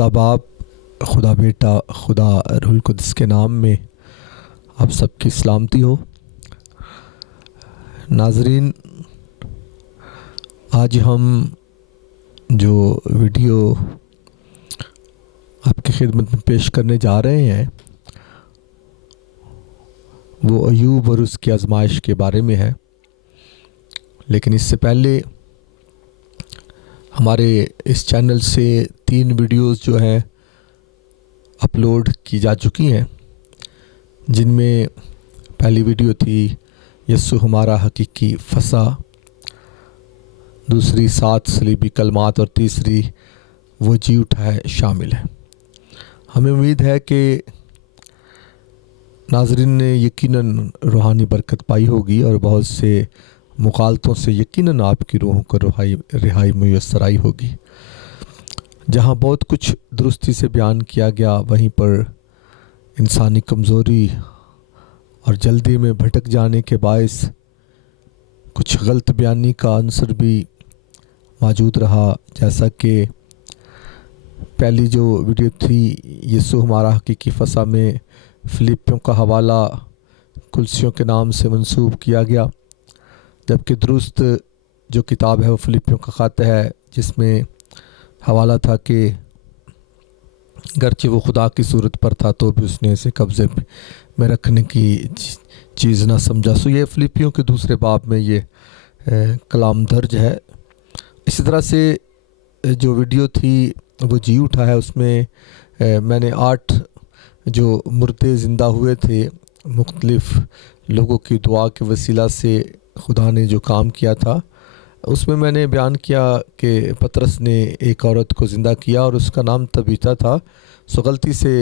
خدا باپ، خدا بیٹا، خدا روح القدس کے نام میں آپ سب کی سلامتی ہو۔ ناظرین، آج ہم جو ویڈیو آپ کی خدمت میں پیش کرنے جا رہے ہیں وہ ایوب اور اس کی آزمائش کے بارے میں ہے، لیکن اس سے پہلے ہمارے اس چینل سے 3 ویڈیوز جو ہیں اپلوڈ کی جا چکی ہیں، جن میں پہلی ویڈیو تھی یسوع ہمارا حقیقی فصح، دوسری 7 صلیبی کلمات اور تیسری وہ جی اٹھا ہے شامل ہے۔ ہمیں امید ہے کہ ناظرین نے یقیناً روحانی برکت پائی ہوگی اور بہت سے مغالطوں سے یقیناً آپ کی روحوں کو رہائی میسر آئی ہوگی۔ جہاں بہت کچھ درستی سے بیان کیا گیا، وہیں پر انسانی کمزوری اور جلدی میں بھٹک جانے کے باعث کچھ غلط بیانی کا عنصر بھی موجود رہا، جیسا کہ پہلی جو ویڈیو تھی یسوع ہمارا حقیقی فصح میں فلپیوں کا حوالہ کلسیوں کے نام سے منسوب کیا گیا، جبکہ درست جو کتاب ہے وہ فلپیوں کا خط ہے، جس میں حوالہ تھا کہ گرچہ وہ خدا کی صورت پر تھا تو بھی اس نے اسے قبضے میں رکھنے کی چیز نہ سمجھا۔ یہ فلپیوں کے دوسرے باب میں یہ کلام درج ہے۔ اسی طرح سے جو ویڈیو تھی وہ جی اٹھا ہے، اس میں میں نے 8 جو مردے زندہ ہوئے تھے، مختلف لوگوں کی دعا کے وسیلہ سے خدا نے جو کام کیا تھا، اس میں میں نے بیان کیا کہ پطرس نے ایک عورت کو زندہ کیا اور اس کا نام طبیثہ تھا، غلطی سے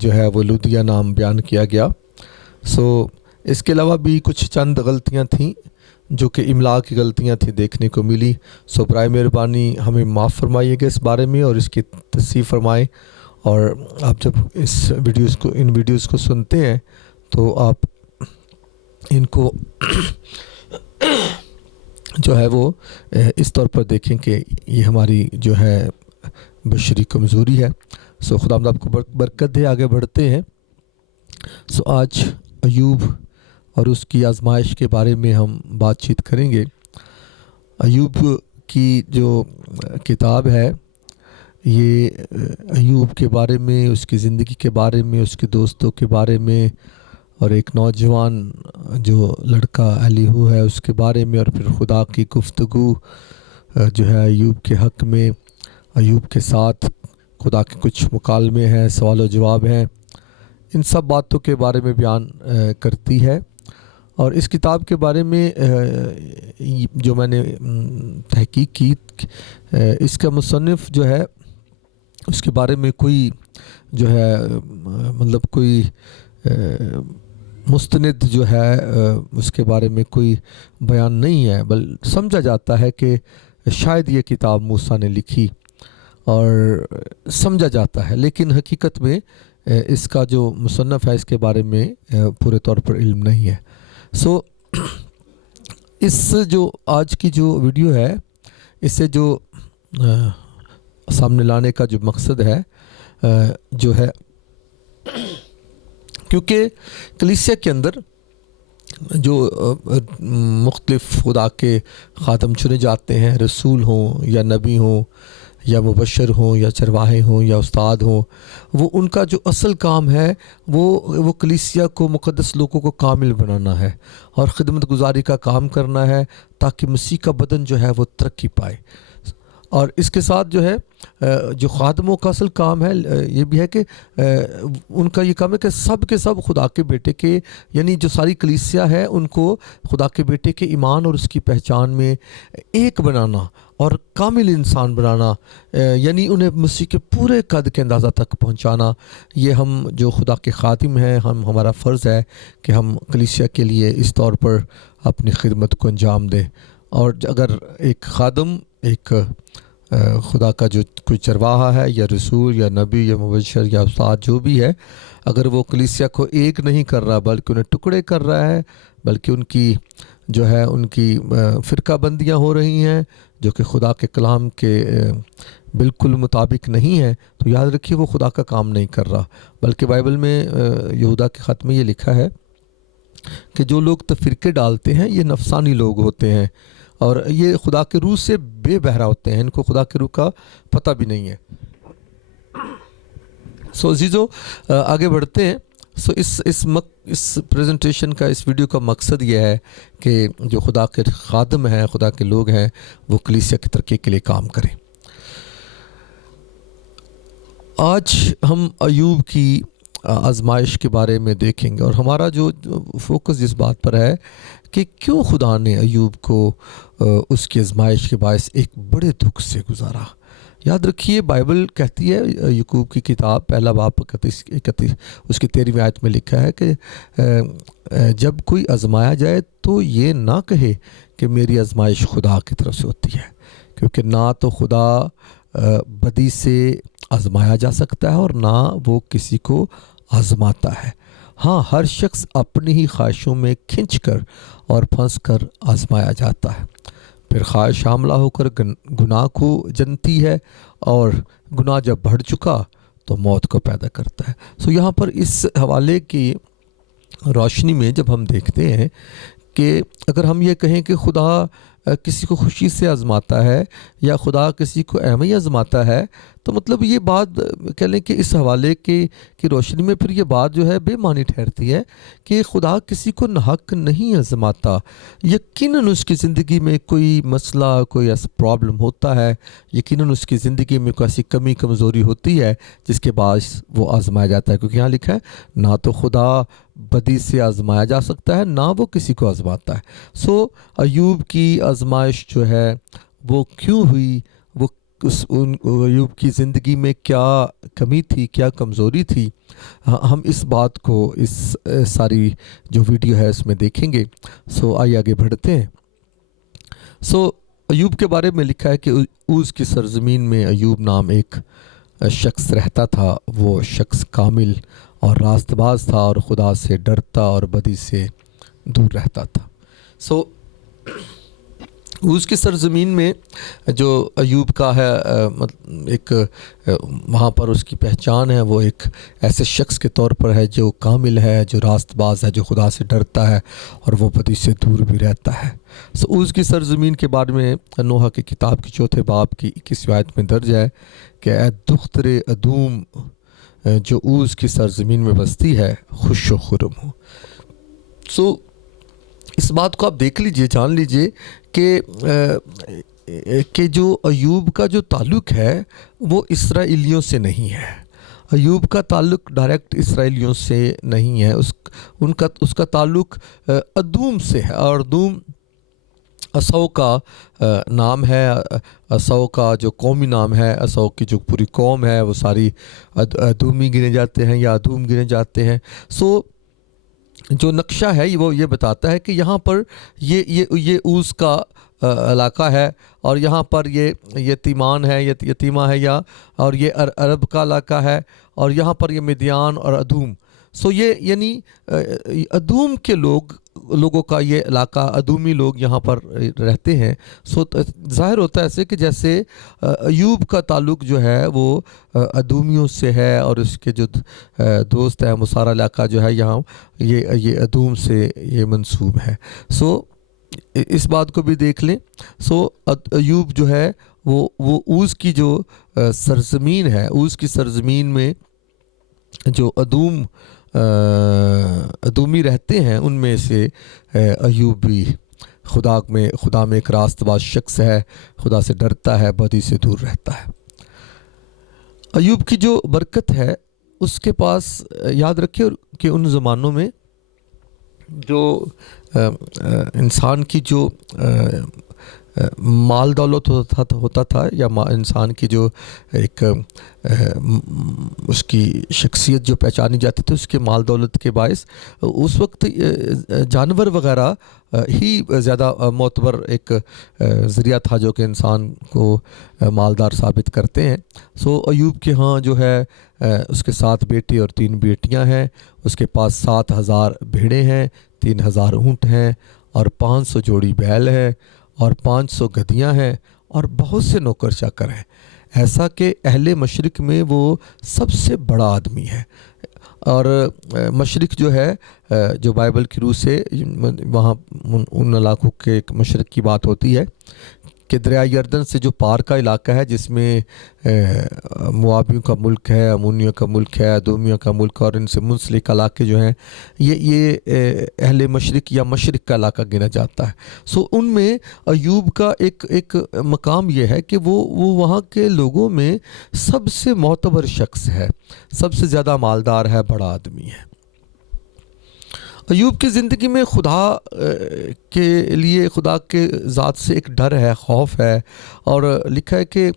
جو ہے وہ لودیا نام بیان کیا گیا۔ اس کے علاوہ بھی کچھ چند غلطیاں تھیں جو کہ املا کی غلطیاں تھیں دیکھنے کو ملی۔ برائے مہربانی ہمیں معاف فرمائیے گا اس بارے میں اور اس کی تصحیح فرمائیں، اور آپ جب ان ویڈیوز کو سنتے ہیں تو آپ ان کو جو ہے وہ اس طور پر دیکھیں کہ یہ ہماری جو ہے بشری کمزوری ہے۔ خداوند آپ کو برکت دے۔ آگے بڑھتے ہیں۔ آج ایوب اور اس کی آزمائش کے بارے میں ہم بات چیت کریں گے۔ ایوب کی جو کتاب ہے، یہ ایوب کے بارے میں، اس کی زندگی کے بارے میں، اس کے دوستوں کے بارے میں، اور ایک نوجوان جو لڑکا الیہو ہے اس کے بارے میں، اور پھر خدا کی گفتگو جو ہے ایوب کے حق میں، ایوب کے ساتھ خدا کے کچھ مکالمے ہیں، سوال و جواب ہیں، ان سب باتوں کے بارے میں بیان کرتی ہے۔ اور اس کتاب کے بارے میں جو میں نے تحقیق کی، اس کا مصنف جو ہے اس کے بارے میں کوئی جو ہے مطلب کوئی مستند جو ہے اس کے بارے میں کوئی بیان نہیں ہے، سمجھا جاتا ہے کہ شاید یہ کتاب موسیٰ نے لکھی اور سمجھا جاتا ہے، لیکن حقیقت میں اس کا جو مصنف ہے اس کے بارے میں پورے طور پر علم نہیں ہے۔ اس جو آج کی جو ویڈیو ہے، اس سے جو سامنے لانے کا جو مقصد ہے جو ہے، کیونکہ کلیسیا کے اندر جو مختلف خدا کے خادم چنے جاتے ہیں، رسول ہوں یا نبی ہوں یا مبشر ہوں یا چرواہے ہوں یا استاد ہوں، وہ ان کا جو اصل کام ہے وہ کلیسیا کو، مقدس لوگوں کو کامل بنانا ہے اور خدمت گزاری کا کام کرنا ہے، تاکہ مسیح کا بدن جو ہے وہ ترقی پائے۔ اور اس کے ساتھ جو ہے جو خادموں کا اصل کام ہے یہ بھی ہے کہ ان کا یہ کام ہے کہ سب کے سب خدا کے بیٹے کے، یعنی جو ساری کلیسیا ہے ان کو خدا کے بیٹے کے ایمان اور اس کی پہچان میں ایک بنانا اور کامل انسان بنانا، یعنی انہیں مسیح کے پورے قد کے اندازہ تک پہنچانا۔ یہ ہم جو خدا کے خادم ہیں، ہمارا فرض ہے کہ ہم کلیسیا کے لیے اس طور پر اپنی خدمت کو انجام دیں۔ اور اگر ایک خادم، ایک خدا کا جو کوئی چرواہا ہے یا رسول یا نبی یا مبشر یا استاد جو بھی ہے، اگر وہ کلیسیا کو ایک نہیں کر رہا بلکہ انہیں ٹکڑے کر رہا ہے، بلکہ ان کی جو ہے ان کی فرقہ بندیاں ہو رہی ہیں جو کہ خدا کے کلام کے بالکل مطابق نہیں ہے، تو یاد رکھیے وہ خدا کا کام نہیں کر رہا، بلکہ بائبل میں یہودا کے خط میں یہ لکھا ہے کہ جو لوگ تفرقے ڈالتے ہیں یہ نفسانی لوگ ہوتے ہیں اور یہ خدا کے روح سے بے بہرا ہوتے ہیں، ان کو خدا کے روح کا پتہ بھی نہیں ہے۔ سو عزیزو آگے بڑھتے ہیں۔ سو اس پریزنٹیشن کا، اس ویڈیو کا مقصد یہ ہے کہ جو خدا کے خادم ہیں، خدا کے لوگ ہیں، وہ کلیسیا کی ترقی کے لیے کام کریں۔ آج ہم ایوب کی آزمائش کے بارے میں دیکھیں گے، اور ہمارا جو فوکس اس بات پر ہے کہ کیوں خدا نے ایوب کو اس کی آزمائش کے باعث ایک بڑے دکھ سے گزارا۔ یاد رکھیے بائبل کہتی ہے، یعقوب کی کتاب پہلا باب 31 اس کی 13ویں آیت میں لکھا ہے کہ جب کوئی آزمایا جائے تو یہ نہ کہے کہ میری آزمائش خدا کی طرف سے ہوتی ہے، کیونکہ نہ تو خدا بدی سے آزمایا جا سکتا ہے اور نہ وہ کسی کو آزماتا ہے۔ ہاں، ہر شخص اپنی ہی خواہشوں میں کھنچ کر اور پھنس کر آزمایا جاتا ہے، پھر خواہش حاملہ ہو کر گناہ کو جنتی ہے، اور گناہ جب بڑھ چکا تو موت کو پیدا کرتا ہے۔ سو یہاں پر اس حوالے کی روشنی میں جب ہم دیکھتے ہیں کہ اگر ہم یہ کہیں کہ خدا کسی کو خوشی سے آزماتا ہے یا خدا کسی کو احم ہی آزماتا ہے، تو مطلب یہ بات کہہ لیں کہ اس حوالے کی روشنی میں پھر یہ بات جو ہے بے معنی ٹھہرتی ہے کہ خدا کسی کو ناحق نہیں آزماتا۔ یقیناً اس کی زندگی میں کوئی مسئلہ، کوئی ایسا پرابلم ہوتا ہے، یقیناً اس کی زندگی میں کوئی ایسی کمی کمزوری ہوتی ہے جس کے باعث وہ آزمایا جاتا ہے، کیونکہ یہاں لکھا ہے نہ تو خدا بدی سے آزمایا جا سکتا ہے، نہ وہ کسی کو آزماتا ہے۔ سو ایوب کی آزمائش جو ہے وہ کیوں ہوئی، وہ ایوب کی زندگی میں کیا کمی تھی، کیا کمزوری تھی، ہم اس بات کو اس ساری جو ویڈیو ہے اس میں دیکھیں گے۔ سو آئیے آگے بڑھتے ہیں۔ سو ایوب کے بارے میں لکھا ہے کہ اوز کی سرزمین میں ایوب نام ایک شخص رہتا تھا، وہ شخص کامل اور راست باز تھا اور خدا سے ڈرتا اور بدی سے دور رہتا تھا۔ سو اوز کی سرزمین میں جو ایوب کا ہے ایک وہاں پر اس کی پہچان ہے، وہ ایک ایسے شخص کے طور پر ہے جو کامل ہے، جو راست باز ہے، جو خدا سے ڈرتا ہے اور وہ بدی سے دور بھی رہتا ہے۔ سو اوز کی سرزمین کے بارے میں نوح کی کتاب کی 4 باب کی 21 آیت میں درج ہے کہ اے دختر ادوم جو اوز کی سرزمین میں بستی ہے، خوش و خرم ہو۔ سو اس بات کو آپ دیکھ لیجئے، جان لیجئے کہ جو ایوب کا جو تعلق ہے وہ اسرائیلیوں سے نہیں ہے۔ ایوب کا تعلق ڈائریکٹ اسرائیلیوں سے نہیں ہے، اس کا تعلق ادوم سے ہے، اور ادوم اسو کا نام ہے۔ اسو کا جو قومی نام ہے، اسو کی جو پوری قوم ہے وہ ساری ادومی گنے جاتے ہیں یا ادوم گنے جاتے ہیں۔ سو جو نقشہ ہے وہ یہ بتاتا ہے کہ یہاں پر یہ اوز کا علاقہ ہے، اور یہاں پر یہ یتیمان ہے، یتیمہ ہے، اور یہ عرب کا علاقہ ہے، اور یہاں پر یہ مدیان اور ادوم۔ سو یہ یعنی ادوم کے لوگوں کا یہ علاقہ، ادومی لوگ یہاں پر رہتے ہیں۔ سو ظاہر ہوتا ہے ایسے کہ جیسے ایوب کا تعلق جو ہے وہ ادومیوں سے ہے، اور اس کے جو دوست ہیں وہ سارا علاقہ جو ہے یہاں یہ ادوم سے یہ منسوب ہے۔ سو اس بات کو بھی دیکھ لیں۔ سو ایوب جو ہے وہ اوز کی جو سرزمین ہے، اوز کی سرزمین میں جو ادومی رہتے ہیں ان میں سے ایوب بھی خدا میں ایک راست باز شخص ہے، خدا سے ڈرتا ہے، بدی سے دور رہتا ہے۔ ایوب کی جو برکت ہے اس کے پاس، یاد رکھیں کہ ان زمانوں میں جو انسان کی جو مال دولت ہوتا تھا یا انسان کی جو ایک اس کی شخصیت جو پہچانی جاتی تھی اس کے مال دولت کے باعث اس وقت جانور وغیرہ ہی زیادہ معتبر ایک ذریعہ تھا جو کہ انسان کو مالدار ثابت کرتے ہیں۔ سو ایوب کے ہاں جو ہے اس کے 7 بیٹے اور 3 بیٹیاں ہیں، اس کے پاس 7,000 بھیڑیں ہیں، 3,000 اونٹ ہیں، اور 500 جوڑی بیل ہے اور 500 گدیاں ہیں اور بہت سے نوکر چاکر ہیں، ایسا کہ اہل مشرق میں وہ سب سے بڑا آدمی ہے۔ اور مشرق جو ہے، جو بائبل کی روح سے وہاں ان علاقوں کے ایک مشرق کی بات ہوتی ہے کہ دریائے یردن سے جو پار کا علاقہ ہے، جس میں موابیوں کا ملک ہے، امونیوں کا ملک ہے، ادومیوں کا ملک، اور ان سے منسلک علاقے جو ہیں، یہ اہل مشرق یا مشرق کا علاقہ گنا جاتا ہے۔ سو ان میں ایوب کا ایک مقام یہ ہے کہ وہ وہاں کے لوگوں میں سب سے معتبر شخص ہے، سب سے زیادہ مالدار ہے، بڑا آدمی ہے۔ ایوب کی زندگی میں خدا کے لیے، خدا کے ذات سے ایک ڈر ہے، خوف ہے، اور لکھا ہے کہ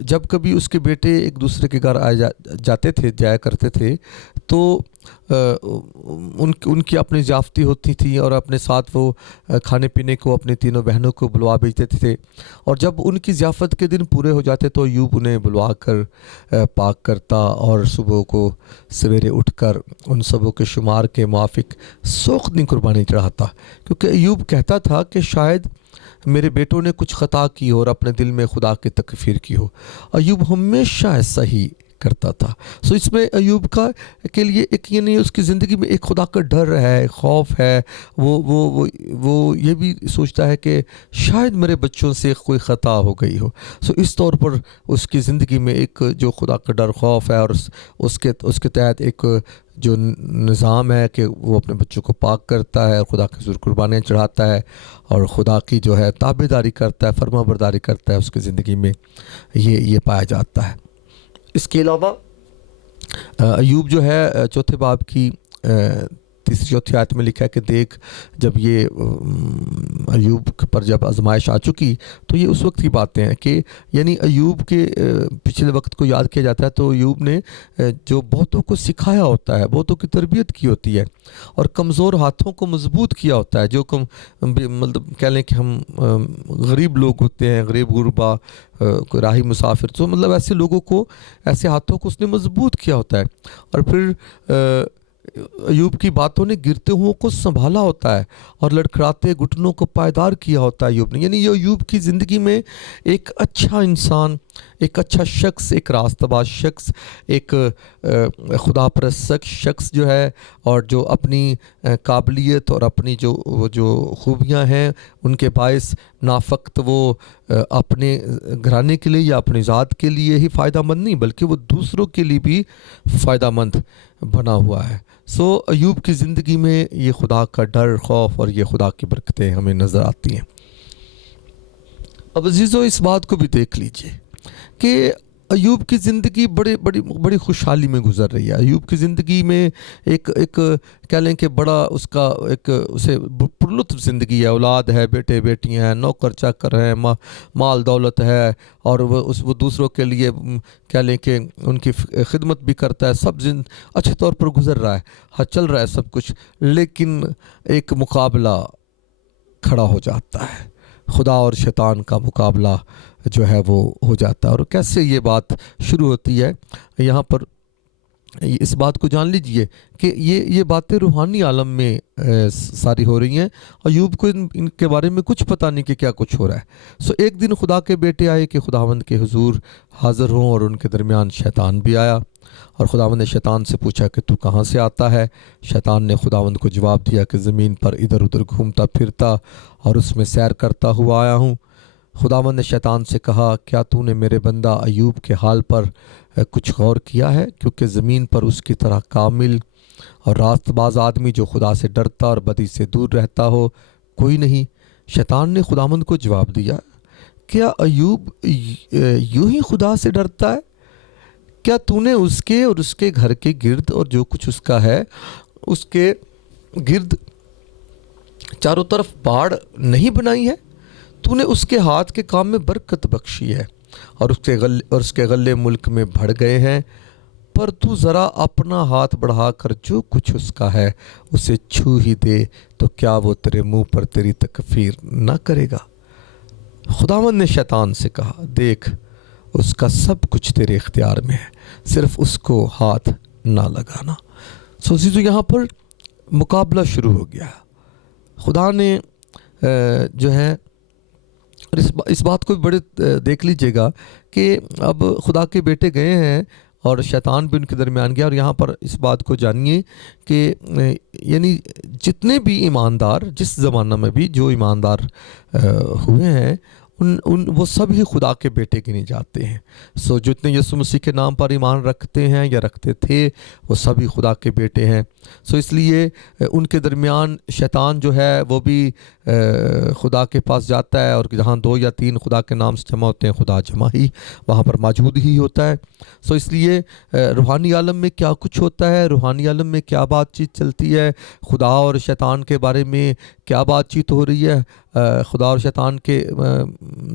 جب کبھی اس کے بیٹے ایک دوسرے کے گھر جایا کرتے تھے تو ان کی اپنی ضیافتی ہوتی تھی، اور اپنے ساتھ وہ کھانے پینے کو اپنی تینوں بہنوں کو بلوا بھیجتے تھے، اور جب ان کی ضیافت کے دن پورے ہو جاتے تو ایوب انہیں بلوا کر پاک کرتا، اور صبح کو سویرے اٹھ کر ان سبوں کے شمار کے موافق سوختنی قربانی چڑھاتا، کیونکہ ایوب کہتا تھا کہ شاید میرے بیٹوں نے کچھ خطا کی ہو اور اپنے دل میں خدا کی تکفیر کی ہو۔ ایوب ہمیشہ ایسا ہی کرتا تھا۔ سو اس میں ایوب کے لیے ایک، یعنی اس کی زندگی میں ایک خدا کا ڈر ہے، خوف ہے، وہ یہ بھی سوچتا ہے کہ شاید میرے بچوں سے کوئی خطا ہو گئی ہو۔ سو اس طور پر اس کی زندگی میں ایک جو خدا کا ڈر، خوف ہے، اور اس کے تحت ایک جو نظام ہے کہ وہ اپنے بچوں کو پاک کرتا ہے، خدا کے حضور قربانیاں چڑھاتا ہے، اور خدا کی جو ہے تابع داری کرتا ہے، فرما برداری کرتا ہے، اس کی زندگی میں یہ پایا جاتا ہے۔ اس کے علاوہ ایوب جو ہے چوتھے باب کی تیسری چوتھی آیت میں لکھا ہے کہ دیکھ، جب یہ ایوب پر جب آزمائش آ چکی تو یہ اس وقت کی باتیں ہیں کہ یعنی ایوب کے پچھلے وقت کو یاد کیا جاتا ہے تو ایوب نے جو بہتوں کو سکھایا ہوتا ہے، بہتوں کی تربیت کی ہوتی ہے، اور کمزور ہاتھوں کو مضبوط کیا ہوتا ہے، جو مطلب کہہ لیں کہ ہم غریب لوگ ہوتے ہیں، غریب غربا، راہی مسافر، تو مطلب ایسے لوگوں کو، ایسے ہاتھوں کو اس نے مضبوط کیا ہوتا ہے، اور پھر ایوب کی باتوں نے گرتے ہوں کو سنبھالا ہوتا ہے، اور لڑکھڑاتے گھٹنوں کو پائیدار کیا ہوتا ہے ایوب نے۔ یعنی یہ ایوب کی زندگی میں ایک اچھا انسان، ایک اچھا شخص، ایک راست باز شخص، ایک خدا پرست شخص جو ہے، اور جو اپنی قابلیت اور اپنی جو خوبیاں ہیں ان کے باعث نافقت وہ اپنے گھرانے کے لیے یا اپنی ذات کے لیے ہی فائدہ مند نہیں، بلکہ وہ دوسروں کے لیے بھی فائدہ مند بنا ہوا ہے۔ سو ایوب کی زندگی میں یہ خدا کا ڈر، خوف اور یہ خدا کی برکتیں ہمیں نظر آتی ہیں۔ اب عزیزو، اس بات کو بھی دیکھ لیجئے کہ ایوب کی زندگی بڑی خوشحالی میں گزر رہی ہے۔ ایوب کی زندگی میں ایک کہہ لیں کہ بڑا اس کا ایک اسے پرلطف زندگی ہے، اولاد ہے، بیٹے بیٹیاں ہیں، نوکر چاکر ہیں، مال دولت ہے، اور وہ دوسروں کے لیے کہہ لیں کہ ان کی خدمت بھی کرتا ہے، سب اچھے طور پر گزر رہا ہے، ہاں چل رہا ہے سب کچھ، لیکن ایک مقابلہ کھڑا ہو جاتا ہے، خدا اور شیطان کا مقابلہ جو ہے وہ ہو جاتا ہے۔ اور کیسے یہ بات شروع ہوتی ہے، یہاں پر اس بات کو جان لیجئے کہ یہ باتیں روحانی عالم میں ساری ہو رہی ہیں، ایوب کو ان کے بارے میں کچھ پتہ نہیں کہ کیا کچھ ہو رہا ہے۔ سو ایک دن خدا کے بیٹے آئے کہ خداوند کے حضور حاضر ہوں، اور ان کے درمیان شیطان بھی آیا، اور خداوند نے شیطان سے پوچھا کہ تو کہاں سے آتا ہے؟ شیطان نے خداوند کو جواب دیا کہ زمین پر ادھر ادھر گھومتا پھرتا اور اس میں سیر کرتا ہوا آیا ہوں۔ خداوند نے شیطان سے کہا، کیا تو نے میرے بندہ ایوب کے حال پر کچھ غور کیا ہے؟ کیونکہ زمین پر اس کی طرح کامل اور راست باز آدمی جو خدا سے ڈرتا اور بدی سے دور رہتا ہو کوئی نہیں۔ شیطان نے خداوند کو جواب دیا، کیا ایوب یوں ہی خدا سے ڈرتا ہے؟ کیا تو نے اس کے اور اس کے گھر کے گرد اور جو کچھ اس کا ہے اس کے گرد چاروں طرف باڑ نہیں بنائی ہے؟ تو نے اس کے ہاتھ کے کام میں برکت بخشی ہے، اور اس کے غلے ملک میں بڑھ گئے ہیں، پر تو ذرا اپنا ہاتھ بڑھا کر جو کچھ اس کا ہے اسے چھو ہی دے تو کیا وہ تیرے منہ پر تیری تکفیر نہ کرے گا؟ خداوند نے شیطان سے کہا، دیکھ اس کا سب کچھ تیرے اختیار میں ہے، صرف اس کو ہاتھ نہ لگانا۔ سو عزیزو، یہاں پر مقابلہ شروع ہو گیا۔ خدا نے جو ہے اور اس بات کو بھی بڑے دیکھ لیجئے گا کہ اب خدا کے بیٹے گئے ہیں اور شیطان بھی ان کے درمیان گیا. اور یہاں پر اس بات کو جانیے کہ یعنی جتنے بھی ایماندار جس زمانہ میں بھی جو ایماندار ہوئے ہیں وہ سب ہی خدا کے بیٹے گنے جاتے ہیں. سو جتنے یسوع مسیح کے نام پر ایمان رکھتے ہیں یا رکھتے تھے وہ سبھی خدا کے بیٹے ہیں. سو اس لیے ان کے درمیان شیطان جو ہے وہ بھی خدا کے پاس جاتا ہے, اور جہاں 2 یا 3 خدا کے نام سے جمع ہوتے ہیں خدا جمع ہی وہاں پر موجود ہی ہوتا ہے. سو اس لیے روحانی عالم میں کیا کچھ ہوتا ہے, روحانی عالم میں کیا بات چیت چلتی ہے, خدا اور شیطان کے بارے میں کیا بات چیت ہو رہی ہے, خدا اور شیطان کے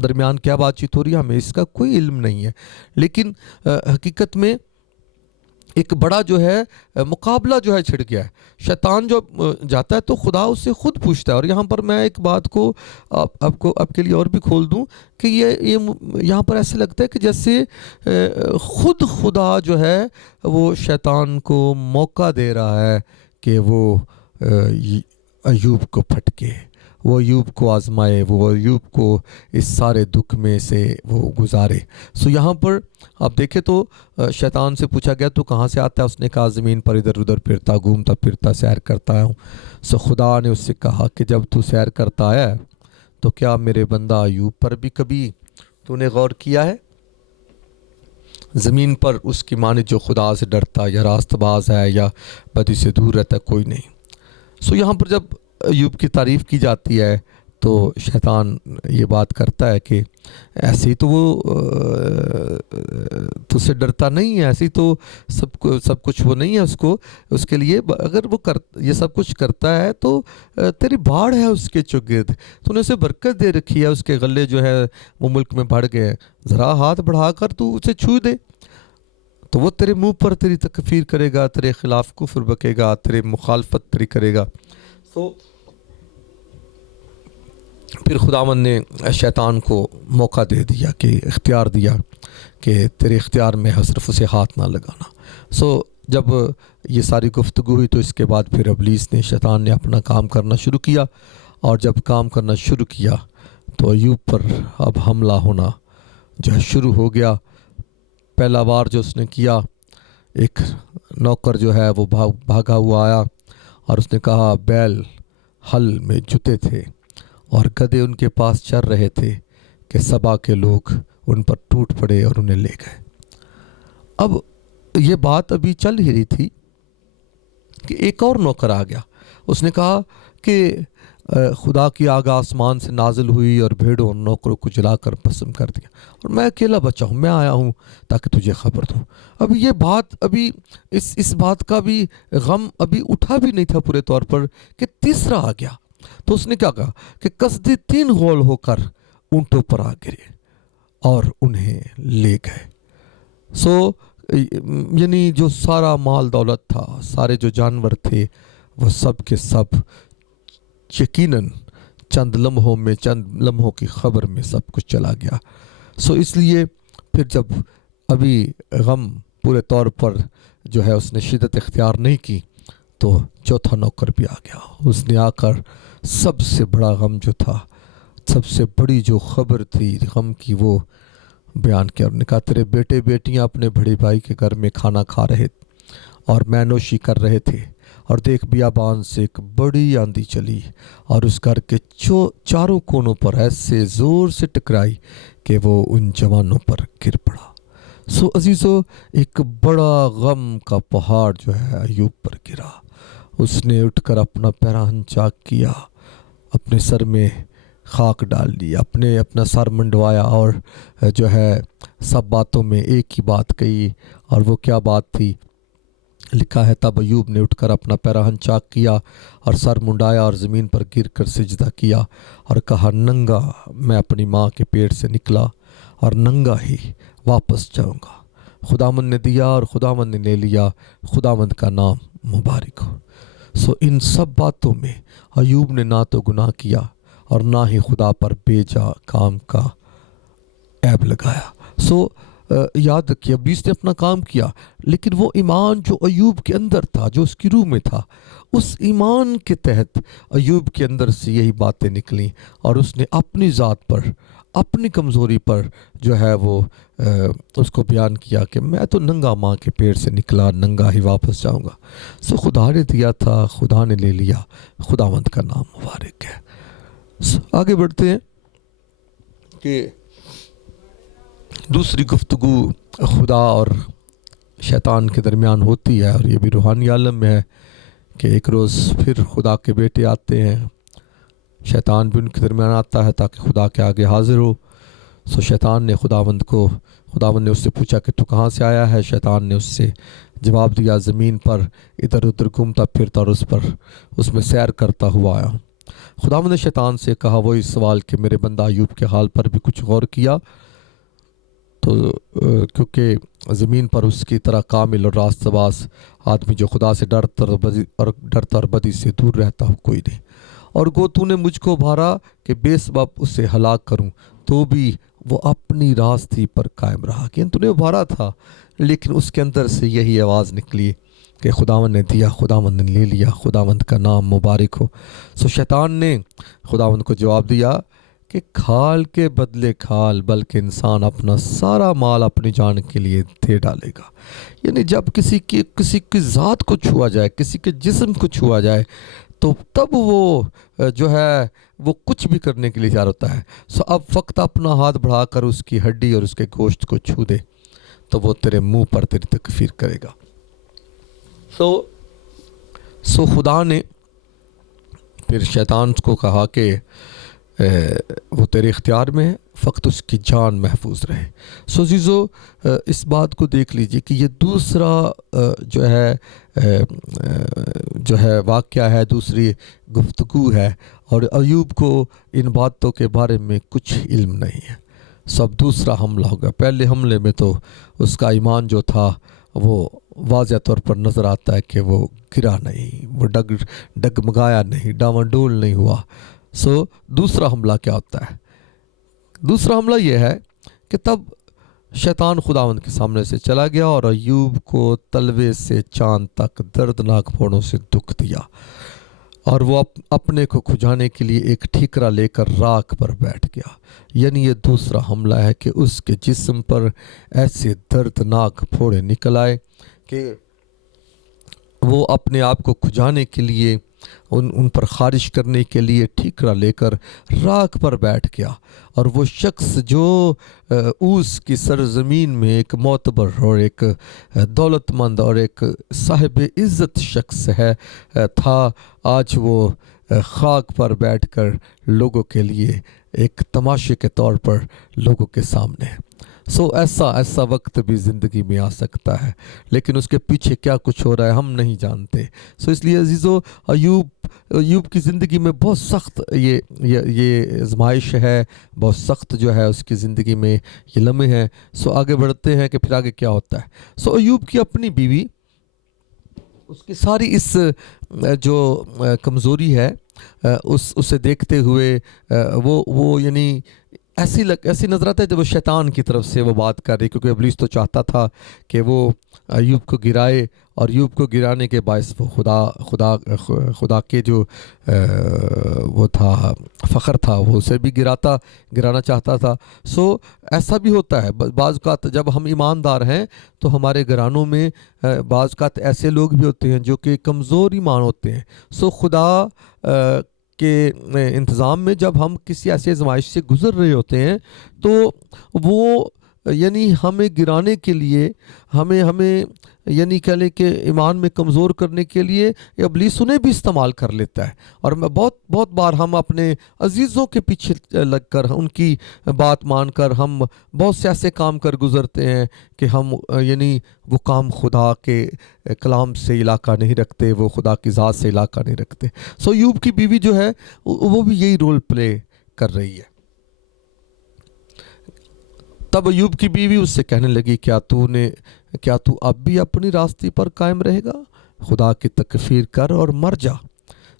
درمیان کیا بات چیت ہو رہی ہے, ہمیں اس کا کوئی علم نہیں ہے. لیکن حقیقت میں ایک بڑا جو ہے مقابلہ جو ہے چھڑ گیا ہے. شیطان جو جاتا ہے تو خدا اس سے خود پوچھتا ہے. اور یہاں پر میں ایک بات کو آپ کے لیے اور بھی کھول دوں کہ یہ یہاں پر ایسے لگتا ہے کہ جیسے خود خدا جو ہے وہ شیطان کو موقع دے رہا ہے کہ وہ ایوب کو پھٹکے, وہ ایوب کو آزمائے, وہ ایوب کو اس سارے دکھ میں سے وہ گزارے. سو یہاں پر آپ دیکھیں تو شیطان سے پوچھا گیا تو کہاں سے آتا ہے, اس نے کہا زمین پر ادھر ادھر پھرتا گھومتا پھرتا سیر کرتا ہوں. سو خدا نے اس سے کہا کہ جب تو سیر کرتا ہے تو کیا میرے بندہ ایوب پر بھی کبھی تو نے غور کیا ہے؟ زمین پر اس کی مانے جو خدا سے ڈرتا یا راست باز ہے یا بدی سے دور رہتا ہے کوئی نہیں. سو یہاں پر جب ایوب کی تعریف کی جاتی ہے تو شیطان یہ بات کرتا ہے کہ ایسے ہی تو وہ تجھ سے ڈرتا نہیں ہے, ایسے ہی تو سب کچھ وہ نہیں ہے اس کے لیے. اگر وہ یہ سب کچھ کرتا ہے تو تیری باڑ ہے اس کے چگرد, تو نے اسے برکت دے رکھی ہے, اس کے غلے جو ہے وہ ملک میں بڑھ گئے, ذرا ہاتھ بڑھا کر تو اسے چھو دے تو وہ تیرے منہ پر تیری تکفیر کرے گا, تیرے خلاف کفر بکے گا, تیرے مخالفت تیری کرے گا. سو پھر خداوند نے شیطان کو موقع دے دیا کہ اختیار دیا کہ تیرے اختیار میں ہے, صرف اسے ہاتھ نہ لگانا. سو جب یہ ساری گفتگو ہوئی تو اس کے بعد پھر ابلیس نے شیطان نے اپنا کام کرنا شروع کیا, اور جب کام کرنا شروع کیا تو ایوب پر اب حملہ ہونا جو ہے شروع ہو گیا. پہلا بار جو اس نے کیا, ایک نوکر جو ہے وہ بھاگا ہوا آیا اور اس نے کہا بیل ہل میں جتے تھے اور گدھے ان کے پاس چر رہے تھے کہ سبا کے لوگ ان پر ٹوٹ پڑے اور انہیں لے گئے. اب یہ بات ابھی چل ہی رہی تھی کہ ایک اور نوکر آ گیا. اس نے کہا کہ خدا کی آگ آسمان سے نازل ہوئی اور بھیڑوں اور نوکروں کو جلا کر بھسم کر دیا, اور میں اکیلا بچا ہوں, میں آیا ہوں تاکہ تجھے خبر دوں. اب یہ بات ابھی اس بات کا بھی غم ابھی اٹھا بھی نہیں تھا پورے طور پر کہ تیسرا آ گیا. تو اس نے کیا کہا کہ قصدی 3 غول ہو کر اونٹوں پر آ گرے اور انہیں لے گئے. سو یعنی جو سارا مال دولت تھا, سارے جو جانور تھے, وہ سب کے سب یقیناً چند لمحوں کی خبر میں سب کچھ چلا گیا. سو اس لیے پھر جب ابھی غم پورے طور پر جو ہے اس نے شدت اختیار نہیں کی تو چوتھا نوکر بھی آ گیا. اس نے آ کر سب سے بڑا غم جو تھا, سب سے بڑی جو خبر تھی غم کی, وہ بیان کیا. اور نے کہا تیرے بیٹے بیٹیاں اپنے بڑے بھائی کے گھر میں کھانا کھا رہے اور مے نوشی کر رہے تھے, اور دیکھ بیابان سے ایک بڑی آندھی چلی اور اس گھر کے چاروں کونوں پر ایسے زور سے ٹکرائی کہ وہ ان جوانوں پر گر پڑا. سو عزیزو, ایک بڑا غم کا پہاڑ جو ہے ایوب پر گرا. اس نے اٹھ کر اپنا پیراہن چاک کیا, اپنے سر میں خاک ڈال لی, اپنا سر منڈوایا اور جو ہے سب باتوں میں ایک ہی بات کہی. اور وہ کیا بات تھی؟ لکھا ہے تب ایوب نے اٹھ کر اپنا پیراہن چاک کیا اور سر منڈایا اور زمین پر گر کر سجدہ کیا اور کہا ننگا میں اپنی ماں کے پیٹ سے نکلا اور ننگا ہی واپس جاؤں گا. خداوند نے دیا اور خداوند نے لے لیا, خداوند کا نام مبارک ہو. سو ان سب باتوں میں ایوب نے نہ تو گناہ کیا اور نہ ہی خدا پر بے جا کام کا عیب لگایا. سو یاد رکھیے ابلیس نے اپنا کام کیا، لیکن وہ ایمان جو ایوب کے اندر تھا، جو اس کی روح میں تھا، اس ایمان کے تحت ایوب کے اندر سے یہی باتیں نکلیں، اور اس نے اپنی ذات پر، اپنی کمزوری پر جو ہے وہ اس کو بیان کیا کہ میں تو ننگا ماں کے پیٹ سے نکلا، ننگا ہی واپس جاؤں گا۔ سو خدا نے دیا تھا، خدا نے لے لیا، خداوند کا نام مبارک ہے۔ آگے بڑھتے ہیں کہ دوسری گفتگو خدا اور شیطان کے درمیان ہوتی ہے، اور یہ بھی روحانی عالم میں ہے کہ ایک روز پھر خدا کے بیٹے آتے ہیں، شیطان بھی ان کے درمیان آتا ہے تاکہ خدا کے آگے حاضر ہو۔ سو شیطان نے خداوند نے اس سے پوچھا کہ تو کہاں سے آیا ہے؟ شیطان نے اس سے جواب دیا، زمین پر ادھر ادھر گھومتا پھرتا اور اس میں سیر کرتا ہوا آیا ہوں۔ خداوند نے شیطان سے کہا وہی سوال کہ میرے بندہ ایوب کے حال پر بھی کچھ غور کیا؟ تو کیونکہ زمین پر اس کی طرح کامل اور راست باز آدمی جو خدا سے ڈرتا اور بدی سے دور رہتا ہو کوئی نہیں، اور گو تو نے مجھ کو بھارا کہ بے سبب اسے ہلاک کروں، تو بھی وہ اپنی راستی پر قائم رہا۔ کہ تو نے ابھارا تھا، لیکن اس کے اندر سے یہی آواز نکلی کہ خداوند نے دیا، خداوند نے لے لیا، خداوند کا نام مبارک ہو۔ سو شیطان نے خداوند کو جواب دیا کہ کھال کے بدلے کھال، بلکہ انسان اپنا سارا مال اپنی جان کے لیے دے ڈالے گا۔ یعنی جب کسی کی ذات کو چھوا جائے، کسی کے جسم کو چھوا جائے، تو تب وہ جو ہے وہ کچھ بھی کرنے کے لیے تیار ہوتا ہے۔ سو اب وقت اپنا ہاتھ بڑھا کر اس کی ہڈی اور اس کے گوشت کو چھو دے تو وہ تیرے منہ پر تیری تکفیر کرے گا۔ سو خدا نے پھر شیطان کو کہا کہ وہ تیرے اختیار میں ہے، فقط اس کی جان محفوظ رہے۔ سو عزیزو، اس بات کو دیکھ لیجئے کہ یہ دوسرا جو ہے واقعہ ہے، دوسری گفتگو ہے، اور ایوب کو ان باتوں کے بارے میں کچھ علم نہیں ہے۔ سب دوسرا حملہ ہوگا۔ پہلے حملے میں تو اس کا ایمان جو تھا وہ واضح طور پر نظر آتا ہے کہ وہ گرا نہیں، وہ ڈگمگایا نہیں، ڈاواڈول نہیں ہوا۔ سو دوسرا حملہ کیا ہوتا ہے؟ دوسرا حملہ یہ ہے کہ تب شیطان خداوند کے سامنے سے چلا گیا اور ایوب کو تلوے سے چاند تک دردناک پھوڑوں سے دکھ دیا، اور وہ اپنے کو کھجانے کے لیے ایک ٹھیکرا لے کر راکھ پر بیٹھ گیا۔ یعنی یہ دوسرا حملہ ہے کہ اس کے جسم پر ایسے دردناک پھوڑے نکل آئے کہ وہ اپنے آپ کو کھجانے کے لیے، ان پر خارج کرنے کے لیے ٹھیکرا لے کر راکھ پر بیٹھ گیا۔ اور وہ شخص جو اوس کی سرزمین میں ایک معتبر اور ایک دولت مند اور ایک صاحب عزت شخص تھا، آج وہ خاک پر بیٹھ کر لوگوں کے لیے ایک تماشے کے طور پر لوگوں کے سامنے ہے۔ سو ایسا وقت بھی زندگی میں آ سکتا ہے، لیکن اس کے پیچھے کیا کچھ ہو رہا ہے ہم نہیں جانتے۔ سو اس لیے عزیزو، ایوب کی زندگی میں بہت سخت یہ آزمائش ہے، بہت سخت جو ہے اس کی زندگی میں یہ لمحے ہیں۔ سو آگے بڑھتے ہیں کہ پھر آگے کیا ہوتا ہے۔ سو ایوب کی اپنی بیوی، اس کی ساری اس جو کمزوری ہے اسے دیکھتے ہوئے وہ یعنی ایسی نظر آتا ہے جب وہ شیطان کی طرف سے وہ بات کر رہی، کیونکہ ابلیس تو چاہتا تھا کہ وہ ایوب کو گرائے، اور ایوب کو گرانے کے باعث وہ خدا کے جو وہ تھا فخر تھا وہ اسے بھی گرانا چاہتا تھا۔ سو ایسا بھی ہوتا ہے بعض اوقات جب ہم ایماندار ہیں تو ہمارے گھرانوں میں بعض اوقات ایسے لوگ بھی ہوتے ہیں جو کہ کمزور ایمان ہوتے ہیں۔ سو خدا کے انتظام میں جب ہم کسی ایسی آزمائش سے گزر رہے ہوتے ہیں تو وہ یعنی ہمیں گرانے کے لیے، ہمیں یعنی کہہ لیں کہ ایمان میں کمزور کرنے کے لیے ابلیس انہیں بھی استعمال کر لیتا ہے۔ اور بہت بار ہم اپنے عزیزوں کے پیچھے لگ کر ان کی بات مان کر ہم بہت سے ایسے کام کر گزرتے ہیں کہ ہم یعنی وہ کام خدا کے کلام سے علاقہ نہیں رکھتے، وہ خدا کی ذات سے علاقہ نہیں رکھتے۔ سو ایوب کی بیوی جو ہے وہ بھی یہی رول پلے کر رہی ہے۔ تب ایوب کی بیوی اس سے کہنے لگی، کیا تو اب بھی اپنی راستی پر قائم رہے گا؟ خدا کی تکفیر کر اور مر جا۔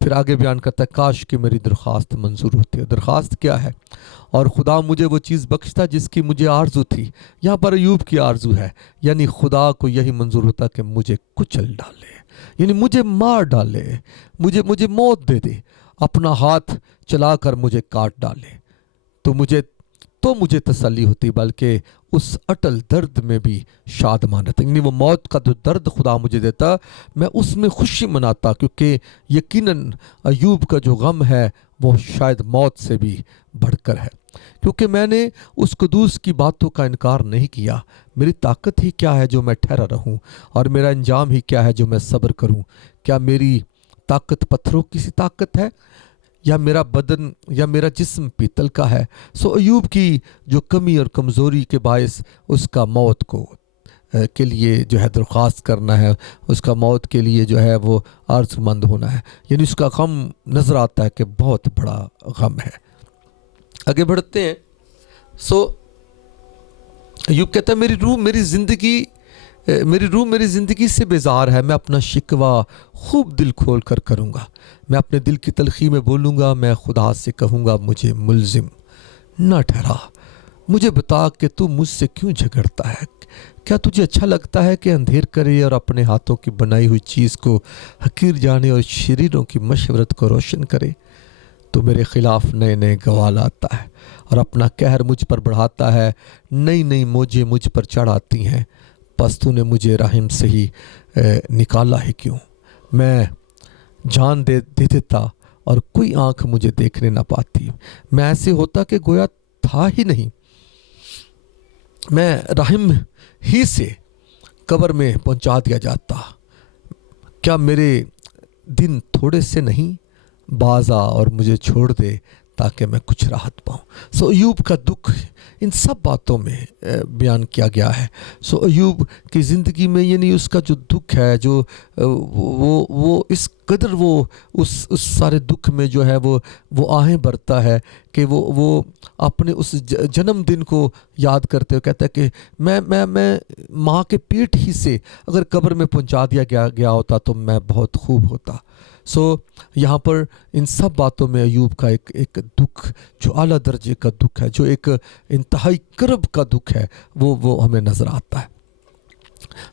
پھر آگے بیان کرتا ہے کاش کہ میری درخواست منظور ہوتی ہے. درخواست کیا ہے؟ اور خدا مجھے وہ چیز بخشتا جس کی مجھے آرزو تھی. یہاں پر ایوب کی آرزو ہے، یعنی خدا کو یہی منظور ہوتا کہ مجھے کچل ڈالے، یعنی مجھے مار ڈالے، مجھے موت دے دے، اپنا ہاتھ چلا کر مجھے کاٹ ڈالے تو مجھے تسلی ہوتی، بلکہ اس اٹل درد میں بھی شادمانت. یعنی وہ موت کا جو درد خدا مجھے دیتا میں اس میں خوشی مناتا، کیونکہ یقیناً ایوب کا جو غم ہے وہ شاید موت سے بھی بڑھ کر ہے. کیونکہ میں نے اس قدوس کی باتوں کا انکار نہیں کیا. میری طاقت ہی کیا ہے جو میں ٹھہرا رہوں، اور میرا انجام ہی کیا ہے جو میں صبر کروں. کیا میری طاقت پتھروں کی سی طاقت ہے، یا میرا بدن یا میرا جسم پیتل کا ہے؟ سو ایوب کی جو کمی اور کمزوری کے باعث اس کا موت کے لیے جو ہے درخواست کرنا ہے، اس کا موت کے لیے جو ہے وہ آرزو مند ہونا ہے، یعنی اس کا غم نظر آتا ہے کہ بہت بڑا غم ہے. آگے بڑھتے ہیں. سو ایوب کہتا ہے میری روح میری زندگی سے بیزار ہے. میں اپنا شکوہ خوب دل کھول کر کروں گا. میں اپنے دل کی تلخی میں بولوں گا. میں خدا سے کہوں گا مجھے ملزم نہ ٹھہرا. مجھے بتا کہ تو مجھ سے کیوں جھگڑتا ہے. کیا تجھے اچھا لگتا ہے کہ اندھیر کرے اور اپنے ہاتھوں کی بنائی ہوئی چیز کو حقیر جانے اور شریروں کی مشورت کو روشن کرے؟ تو میرے خلاف نئے نئے گواہ لاتا ہے اور اپنا قہر مجھ پر بڑھاتا ہے. نئی موجیں مجھ پر چڑھ آتی ہیں. پس تو نے مجھے رحم سے ہی نکالا ہے کیوں؟ میں جان دے دیتا اور کوئی آنکھ مجھے دیکھنے نہ پاتی. میں ایسے ہوتا کہ گویا تھا ہی نہیں. میں رحم ہی سے قبر میں پہنچا دیا جاتا. کیا میرے دن تھوڑے سے نہیں؟ باز آ اور مجھے چھوڑ دے تاکہ میں کچھ راحت پاؤں. سو ایوب کا دکھ ان سب باتوں میں بیان کیا گیا ہے. سو ایوب کی زندگی میں یعنی اس کا جو دکھ ہے، جو وہ اس قدر وہ اس سارے دکھ میں جو ہے وہ آہیں بھرتا ہے کہ وہ اپنے اس جنم دن کو یاد کرتے ہوئے کہتا ہے کہ میں ماں کے پیٹ ہی سے اگر قبر میں پہنچا دیا گیا ہوتا تو میں بہت خوب ہوتا. سو یہاں پر ان سب باتوں میں ایوب کا ایک دکھ جو اعلیٰ درجے کا دکھ ہے، جو ایک انتہائی کرب کا دکھ ہے، وہ ہمیں نظر آتا ہے.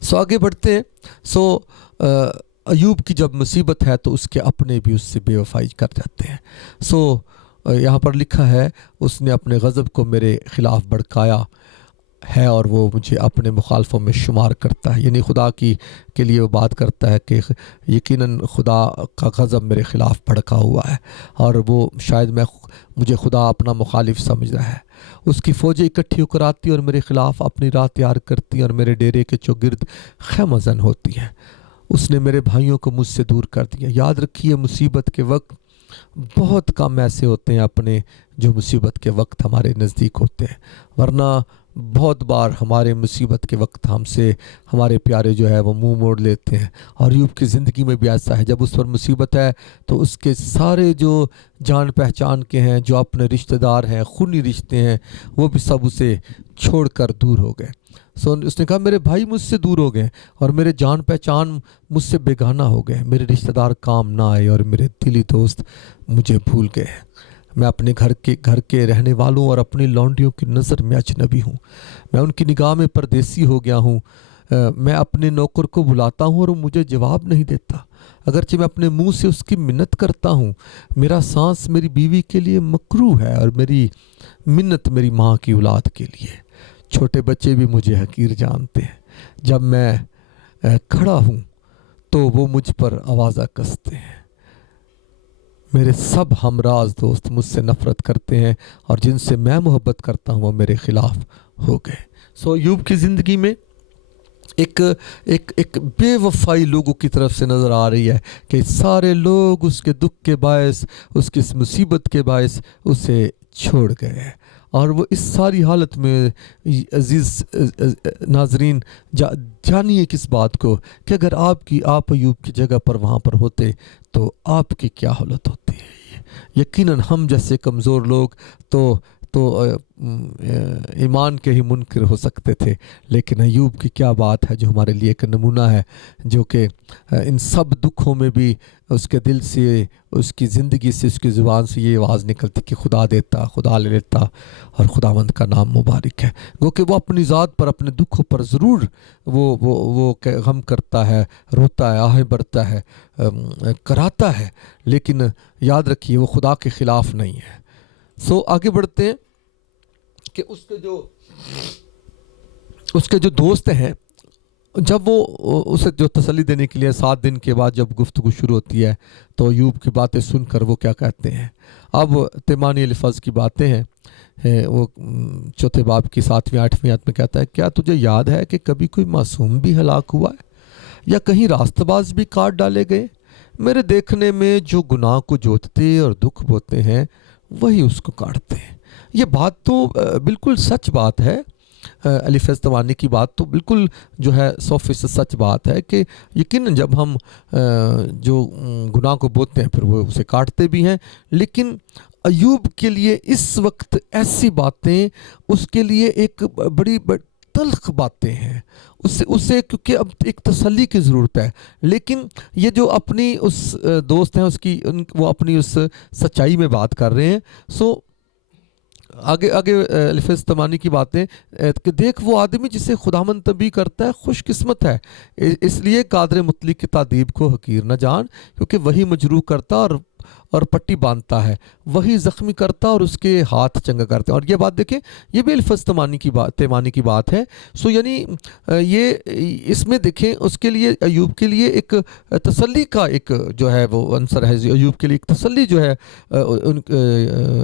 سو آگے بڑھتے ہیں. سو ایوب کی جب مصیبت ہے تو اس کے اپنے بھی اس سے بے وفائی کر جاتے ہیں. سو یہاں پر لکھا ہے اس نے اپنے غضب کو میرے خلاف بھڑکایا ہے اور وہ مجھے اپنے مخالفوں میں شمار کرتا ہے. یعنی خدا کے لیے وہ بات کرتا ہے کہ یقیناً خدا کا غضب میرے خلاف بھڑکا ہوا ہے اور وہ شاید مجھے خدا اپنا مخالف سمجھ رہا ہے. اس کی فوجیں اکٹھی ہو کر آتی اور میرے خلاف اپنی راہ تیار کرتی اور میرے ڈیرے کے چوگرد خیمہ زن ہوتی ہیں. اس نے میرے بھائیوں کو مجھ سے دور کر دیا. یاد رکھیے مصیبت کے وقت بہت کم ایسے ہوتے ہیں اپنے جو مصیبت کے وقت ہمارے نزدیک ہوتے ہیں، ورنہ بہت بار ہمارے مصیبت کے وقت ہم سے ہمارے پیارے جو ہے وہ منہ موڑ لیتے ہیں. اور ایوب کی زندگی میں بھی ایسا ہے. جب اس پر مصیبت ہے تو اس کے سارے جو جان پہچان کے ہیں، جو اپنے رشتہ دار ہیں، خونی رشتے ہیں، وہ بھی سب اسے چھوڑ کر دور ہو گئے. سو اس نے کہا میرے بھائی مجھ سے دور ہو گئے اور میرے جان پہچان مجھ سے بیگانہ ہو گئے. میرے رشتہ دار کام نہ آئے اور میرے دلی دوست مجھے بھول گئے. میں اپنے گھر کے رہنے والوں اور اپنی لونڈیوں کی نظر میں اجنبی ہوں. میں ان کی نگاہ میں پردیسی ہو گیا ہوں. میں اپنے نوکر کو بلاتا ہوں اور وہ مجھے جواب نہیں دیتا، اگرچہ میں اپنے منہ سے اس کی منت کرتا ہوں. میرا سانس میری بیوی کے لیے مکروہ ہے اور میری منت میری ماں کی اولاد کے لیے. چھوٹے بچے بھی مجھے حقیر جانتے ہیں. جب میں کھڑا ہوں تو وہ مجھ پر آوازہ کستے ہیں. میرے سب ہمراز دوست مجھ سے نفرت کرتے ہیں اور جن سے میں محبت کرتا ہوں وہ میرے خلاف ہو گئے. سو ایوب کی زندگی میں ایک بے وفائی لوگوں کی طرف سے نظر آ رہی ہے کہ سارے لوگ اس کے دکھ کے باعث، اس کی مصیبت کے باعث اسے چھوڑ گئے ہیں. اور وہ اس ساری حالت میں عزیز ناظرین جانیے کس بات کو کہ اگر آپ ایوب کی جگہ پر وہاں پر ہوتے تو آپ کی کیا حالت ہوتی ہے. یقیناً ہم جیسے کمزور لوگ تو تو ایمان کے ہی منکر ہو سکتے تھے، لیکن ایوب کی کیا بات ہے جو ہمارے لیے ایک نمونہ ہے، جو کہ ان سب دکھوں میں بھی اس کے دل سے، اس کی زندگی سے، اس کی زبان سے یہ آواز نکلتی کہ خدا دیتا، خدا لے لیتا، اور خداوند کا نام مبارک ہے۔ گو کہ وہ اپنی ذات پر، اپنے دکھوں پر ضرور وہ غم کرتا ہے، روتا ہے، آہیں بھرتا ہے، کراتا ہے، لیکن یاد رکھیے وہ خدا کے خلاف نہیں ہے۔ سو آگے بڑھتے ہیں کہ اس کے جو دوست ہیں، جب وہ اسے جو تسلی دینے کے لیے 7 دن کے بعد جب گفتگو شروع ہوتی ہے تو ایوب کی باتیں سن کر وہ کیا کہتے ہیں۔ اب تیمانی الفاظ کی باتیں ہیں، وہ چوتھے باب کی 7ویں 8ویں آیت میں کہتا ہے، کیا تجھے یاد ہے کہ کبھی کوئی معصوم بھی ہلاک ہوا ہے یا کہیں راست باز بھی کاٹ ڈالے گئے؟ میرے دیکھنے میں جو گناہ کو جوتتے اور دکھ بوتے ہیں وہی اس کو کاٹتے ہیں۔ یہ بات تو بالکل سچ بات ہے، علی فیض تمانی کی بات تو بالکل جو ہے 100% سچ بات ہے کہ یقیناً جب ہم جو گناہ کو بوتے ہیں پھر وہ اسے کاٹتے بھی ہیں، لیکن ایوب کے لیے اس وقت ایسی باتیں اس کے لیے ایک بڑی تلخ باتیں ہیں، اسے کیونکہ اب ایک تسلی کی ضرورت ہے، لیکن یہ جو اپنی اس دوست ہیں وہ اپنی اس سچائی میں بات کر رہے ہیں۔ سو آگے الفیظ تمانی کی باتیں کہ دیکھ وہ آدمی جسے خداوند تنبیہ کرتا ہے خوش قسمت ہے، اس لیے قادر مطلق کی تعذیب کو حقیر نہ جان، کیونکہ وہی مجروح کرتا اور پٹی باندھتا ہے، وہی زخمی کرتا اور اس کے ہاتھ چنگا کرتے ہیں۔ اور یہ بات دیکھیں، یہ بھی الفاظ تیمانی کی بات ہے۔ سو یعنی یہ اس میں دیکھیں اس کے لیے، ایوب کے لیے ایک تسلی کا ایک جو ہے وہ عنصر ہے، ایوب کے لیے ایک تسلی جو ہے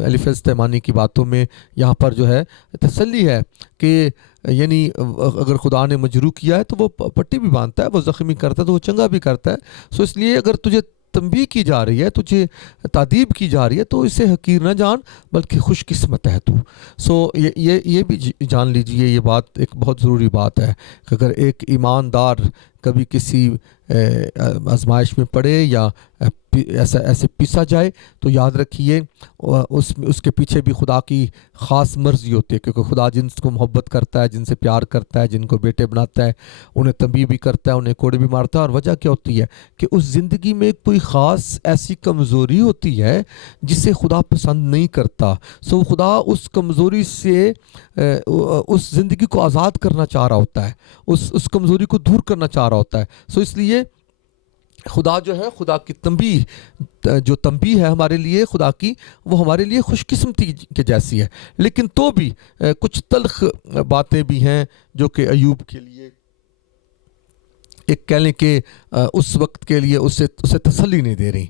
الفاظ تیمانی کی باتوں میں یہاں پر جو ہے تسلی ہے کہ یعنی اگر خدا نے مجروح کیا ہے تو وہ پٹی بھی باندھتا ہے، وہ زخمی کرتا ہے تو وہ چنگا بھی کرتا ہے۔ سو اس لیے اگر تجھے تنبیہ کی جا رہی ہے، تجھے تعذیب کی جا رہی ہے، تو اسے حقیر نہ جان بلکہ خوش قسمت ہے تو۔ سو یہ بھی جان لیجئے، یہ بات ایک بہت ضروری بات ہے کہ اگر ایک ایماندار کبھی کسی آزمائش میں پڑے یا ایسے پیسا جائے تو یاد رکھیے اس کے پیچھے بھی خدا کی خاص مرضی ہوتی ہے، کیونکہ خدا جن کو محبت کرتا ہے، جن سے پیار کرتا ہے، جن کو بیٹے بناتا ہے، انہیں تنبیہ بھی کرتا ہے، انہیں کوڑے بھی مارتا ہے۔ اور وجہ کیا ہوتی ہے کہ اس زندگی میں کوئی خاص ایسی کمزوری ہوتی ہے جسے خدا پسند نہیں کرتا۔ سو خدا اس کمزوری سے اس زندگی کو آزاد کرنا چاہ رہا ہوتا ہے، اس کمزوری کو دور کرنا چاہ رہا ہوتا ہے۔ سو اس لیے خدا جو ہے، خدا کی تنبیہ ہے ہمارے لیے، خدا کی، وہ ہمارے لیے خوش قسمتی کے جیسی ہے۔ لیکن تو بھی کچھ تلخ باتیں بھی ہیں جو کہ ایوب کے لیے ایک کہہ لیں کہ اس وقت کے لیے اسے تسلی نہیں دے رہی۔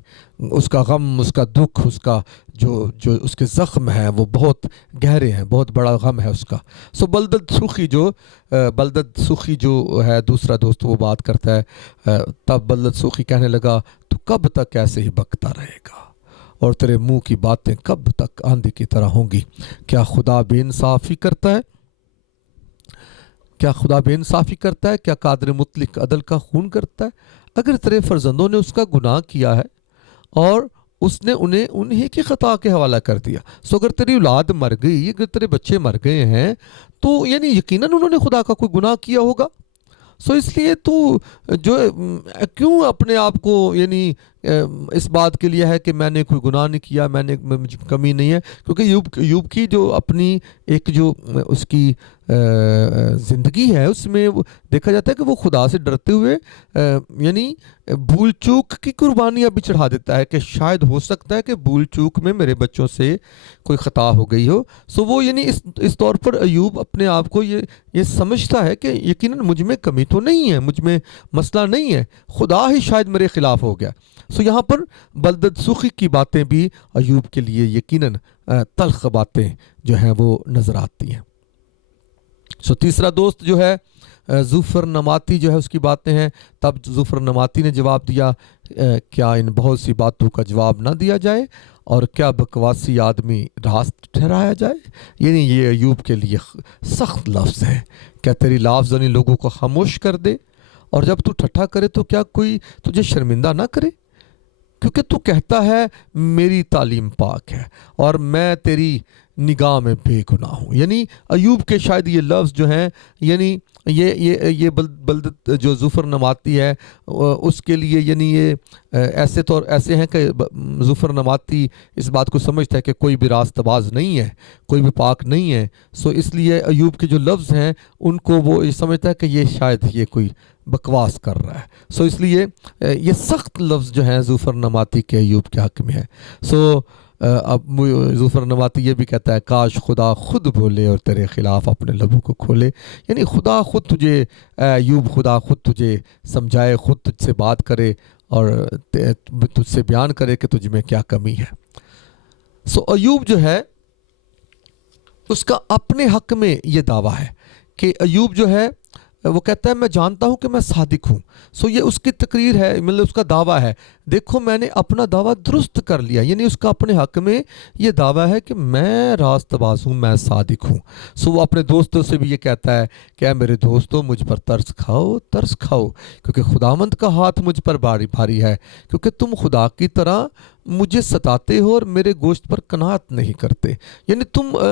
اس کا غم، اس کا دکھ، اس کا جو اس کے زخم ہیں وہ بہت گہرے ہیں، بہت بڑا غم ہے اس کا۔ سو بلدد سوخی جو ہے دوسرا دوست، وہ بات کرتا ہے، تب بلدد سوخی کہنے لگا، تو کب تک ایسے ہی بکتا رہے گا اور تیرے منہ کی باتیں کب تک آندھی کی طرح ہوں گی؟ کیا خدا بے انصافی کرتا ہے؟ کیا قادر مطلق عدل کا خون کرتا ہے؟ اگر تیرے فرزندوں نے اس کا گناہ کیا ہے اور اس نے انہیں کی خطا کے حوالہ کر دیا، سو اگر تیری اولاد مر گئی، اگر تیرے بچے مر گئے ہیں تو یعنی یقیناً انہوں نے خدا کا کوئی گناہ کیا ہوگا۔ سو اس لیے تو جو کیوں اپنے آپ کو یعنی اس بات کے لیے ہے کہ میں نے کوئی گناہ نہیں کیا، مجھ کمی نہیں ہے، کیونکہ ایوب کی جو اپنی ایک جو اس کی زندگی ہے اس میں دیکھا جاتا ہے کہ وہ خدا سے ڈرتے ہوئے یعنی بھول چوک کی قربانیاں بھی چڑھا دیتا ہے کہ شاید ہو سکتا ہے کہ بھول چوک میں میرے بچوں سے کوئی خطا ہو گئی ہو۔ سو وہ یعنی اس طور پر ایوب اپنے آپ کو یہ سمجھتا ہے کہ یقیناً مجھ میں کمی تو نہیں ہے، مجھ میں مسئلہ نہیں ہے، خدا ہی شاید میرے خلاف ہو گیا۔ سو یہاں پر بلدد سوخی کی باتیں بھی ایوب کے لیے یقیناً تلخ باتیں جو ہیں وہ نظر آتی ہیں۔ سو تیسرا دوست جو ہے زوفر نماتی جو ہے، اس کی باتیں ہیں، تب زوفر نماتی نے جواب دیا، کیا ان بہت سی باتوں کا جواب نہ دیا جائے اور کیا بکواسی آدمی راست ٹھہرایا جائے؟ یعنی یہ ایوب کے لیے سخت لفظ ہے، کیا تیری لافزنی لوگوں کو خاموش کر دے، اور جب تو ٹھٹھا کرے تو کیا کوئی تجھے شرمندہ نہ کرے؟ کیونکہ تو کہتا ہے میری تعلیم پاک ہے اور میں تیری نگاہ میں بے گناہ ہوں. یعنی ایوب کے شاید یہ لفظ جو ہیں، یعنی یہ بلدت جو ظفر نماتی ہے اس کے لیے، یعنی یہ ایسے ہیں کہ ظفر نماتی اس بات کو سمجھتا ہے کہ کوئی بھی راست باز نہیں ہے، کوئی بھی پاک نہیں ہے. سو اس لیے ایوب کے جو لفظ ہیں ان کو وہ یہ سمجھتا ہے کہ یہ شاید یہ کوئی بکواس کر رہا ہے. سو اس لیے یہ سخت لفظ جو ہیں ظفر نماتی کے ایوب کے حق میں ہے. سو اب ظفر نماتی یہ بھی کہتا ہے کاش خدا خود بولے اور تیرے خلاف اپنے لبوں کو کھولے. یعنی خدا خود تجھے، ایوب خدا خود تجھے سمجھائے، خود تجھ سے بات کرے اور تجھ سے بیان کرے کہ تجھ میں کیا کمی ہے. سو ایوب جو ہے اس کا اپنے حق میں یہ دعویٰ ہے کہ ایوب جو ہے وہ کہتا ہے میں جانتا ہوں کہ میں صادق ہوں. سو یہ اس کی تقریر ہے، مطلب اس کا دعویٰ ہے، دیکھو میں نے اپنا دعویٰ درست کر لیا. یعنی اس کا اپنے حق میں یہ دعویٰ ہے کہ میں راست باز ہوں، میں صادق ہوں. سو وہ اپنے دوستوں سے بھی یہ کہتا ہے کہ اے میرے دوستوں مجھ پر ترس کھاؤ کیونکہ خداوند کا ہاتھ مجھ پر بھاری ہے، کیونکہ تم خدا کی طرح مجھے ستاتے ہو اور میرے گوشت پر قناعت نہیں کرتے.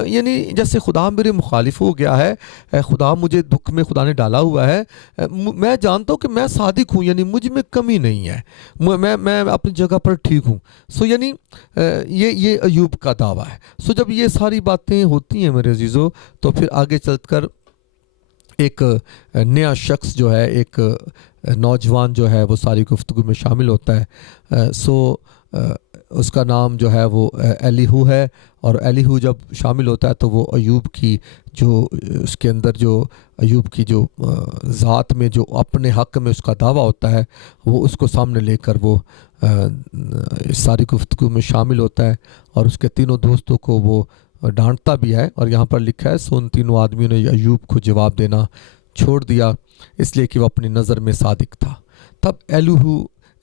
یعنی جیسے خدا میرے مخالف ہو گیا ہے، خدا مجھے دکھ میں خدا نے ڈالا ہوا ہے. میں جانتا ہوں کہ میں صادق ہوں، یعنی مجھ میں کمی نہیں ہے، میں اپنی جگہ پر ٹھیک ہوں. سو یعنی یہ ایوب کا دعویٰ ہے. سو جب یہ ساری باتیں ہوتی ہیں میرے عزیزو، تو پھر آگے چل کر ایک نیا شخص جو ہے، ایک نوجوان جو ہے وہ ساری گفتگو میں شامل ہوتا ہے. سو اس کا نام جو ہے وہ ایلیہو ہے. اور ایلیہو جب شامل ہوتا ہے تو وہ ایوب کی جو اس کے اندر جو ایوب کی جو ذات میں جو اپنے حق میں اس کا دعویٰ ہوتا ہے وہ اس کو سامنے لے کر وہ اس ساری گفتگو میں شامل ہوتا ہے اور اس کے تینوں دوستوں کو وہ ڈانٹتا بھی ہے. اور یہاں پر لکھا ہے سو ان تینوں آدمیوں نے ایوب کو جواب دینا چھوڑ دیا اس لیے کہ وہ اپنی نظر میں صادق تھا. تب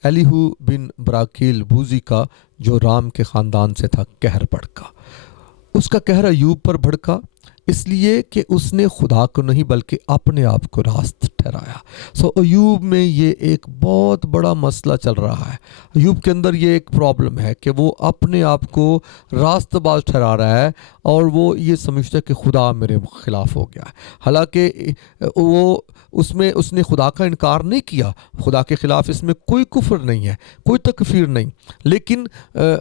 ایلیہو بن براکیل بوزی کا جو رام کے خاندان سے تھا قہر بھڑکا. اس کا قہر ایوب پر بھڑکا اس لیے کہ اس نے خدا کو نہیں بلکہ اپنے آپ کو راست ٹھہرایا. سو ایوب میں یہ ایک بہت بڑا مسئلہ چل رہا ہے. ایوب کے اندر یہ ایک پرابلم ہے کہ وہ اپنے آپ کو راست باز ٹھہرا رہا ہے اور وہ یہ سمجھتا ہے کہ خدا میرے خلاف ہو گیا ہے. حالانکہ اس نے خدا کا انکار نہیں کیا، خدا کے خلاف اس میں کوئی کفر نہیں ہے، کوئی تکفیر نہیں، لیکن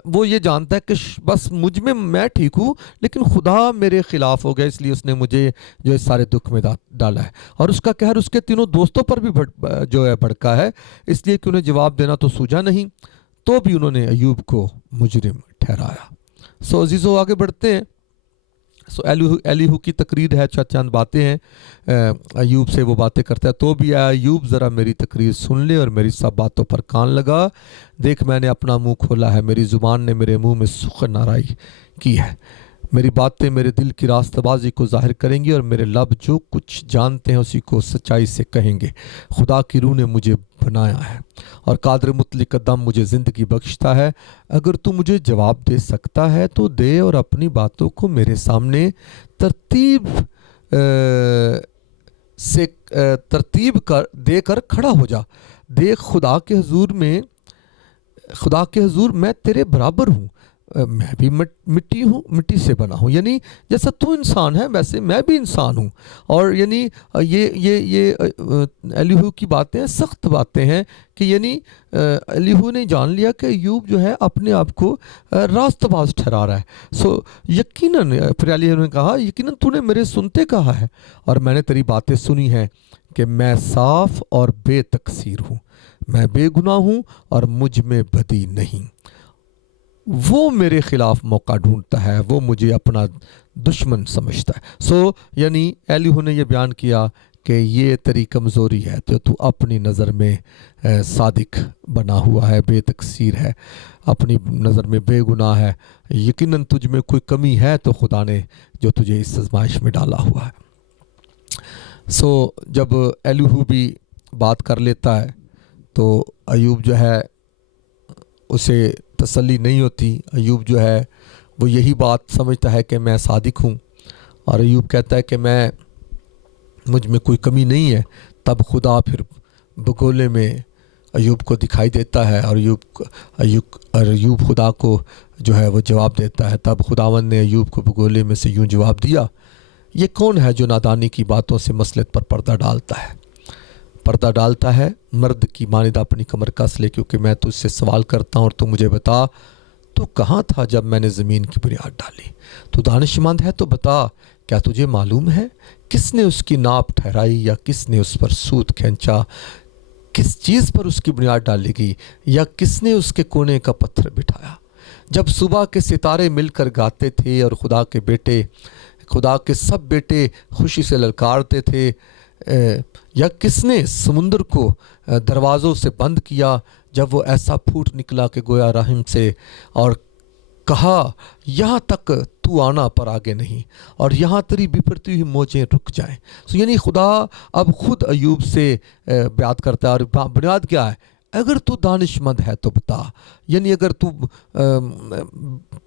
وہ یہ جانتا ہے کہ بس مجھ میں ٹھیک ہوں لیکن خدا میرے خلاف ہو گیا، اس لیے اس نے مجھے جو اس سارے دکھ میں ڈالا ہے. اور اس کا قہر اس کے تینوں دوستوں پر بھی جو ہے بھڑکا ہے اس لیے کہ انہیں جواب دینا تو سوجا نہیں، تو بھی انہوں نے ایوب کو مجرم ٹھہرایا. سو عزیزو آگے بڑھتے ہیں. سو ایلیہو کی تقریر ہے، چند باتیں ہیں، ایوب سے وہ باتیں کرتا ہے. تو بھی اے ایوب ذرا میری تقریر سن لے اور میری سب باتوں پر کان لگا. دیکھ میں نے اپنا منہ کھولا ہے، میری زبان نے میرے منہ میں سخن آرائی کی ہے. میری باتیں میرے دل کی راست بازی کو ظاہر کریں گی اور میرے لب جو کچھ جانتے ہیں اسی کو سچائی سے کہیں گے. خدا کی روح نے مجھے بنایا ہے اور قادر مطلق کا دم مجھے زندگی بخشتا ہے. اگر تو مجھے جواب دے سکتا ہے تو دے اور اپنی باتوں کو میرے سامنے ترتیب دے کر کھڑا ہو جا. دیکھ خدا کے حضور میں تیرے برابر ہوں، میں بھی مٹی سے بنا ہوں. یعنی جیسا تو انسان ہے ویسے میں بھی انسان ہوں. اور یعنی یہ ایلیہو کی باتیں سخت باتیں ہیں کہ یعنی ایلیہو نے جان لیا کہ ایوب جو ہے اپنے آپ کو راست باز ٹھہرا رہا ہے. سو یقیناً پھر ایلیہو نے کہا یقیناً تو نے میرے سنتے کہا ہے اور میں نے تیری باتیں سنی ہیں کہ میں صاف اور بے تقصیر ہوں، میں بے گناہ ہوں اور مجھ میں بدی نہیں. وہ میرے خلاف موقع ڈھونڈتا ہے، وہ مجھے اپنا دشمن سمجھتا ہے. سو یعنی ایلیہو نے یہ بیان کیا کہ یہ تیری کمزوری ہے، تو اپنی نظر میں صادق بنا ہوا ہے، بے تقصیر ہے، اپنی نظر میں بے گناہ ہے. یقیناً تجھ میں کوئی کمی ہے تو خدا نے جو تجھے اس آزمائش میں ڈالا ہوا ہے. سو جب ایلیہو بھی بات کر لیتا ہے تو ایوب جو ہے اسے تسلی نہیں ہوتی. ایوب جو ہے وہ یہی بات سمجھتا ہے کہ میں صادق ہوں اور ایوب کہتا ہے کہ مجھ میں کوئی کمی نہیں ہے. تب خدا پھر بگولے میں ایوب کو دکھائی دیتا ہے اور ایوب خدا کو جو ہے وہ جواب دیتا ہے. تب خداوند نے ایوب کو بگولے میں سے یوں جواب دیا, یہ کون ہے جو نادانی کی باتوں سے مصلحت پر پردہ ڈالتا ہے؟ مرد کی مانند اپنی کمر کس لے, کیونکہ میں تجھ سے سوال کرتا ہوں اور تو مجھے بتا, تو کہاں تھا جب میں نے زمین کی بنیاد ڈالی؟ تو دانش مند ہے تو بتا, کیا تجھے معلوم ہے کس نے اس کی ناپ ٹھہرائی یا کس نے اس پر سوت کھینچا؟ کس چیز پر اس کی بنیاد ڈالی گئی یا کس نے اس کے کونے کا پتھر بٹھایا؟ جب صبح کے ستارے مل کر گاتے تھے اور خدا کے سب بیٹے خوشی سے للکارتے تھے, یا کس نے سمندر کو دروازوں سے بند کیا جب وہ ایسا پھوٹ نکلا کہ گویا رحم سے, اور کہا یہاں تک تو آنا پر آگے نہیں, اور یہاں تیری بپھرتی ہوئی موجیں رک جائیں. یعنی خدا اب خود ایوب سے بیعت کرتا ہے, اور بنیاد کیا ہے؟ اگر تو دانش مند ہے تو بتا, یعنی اگر تو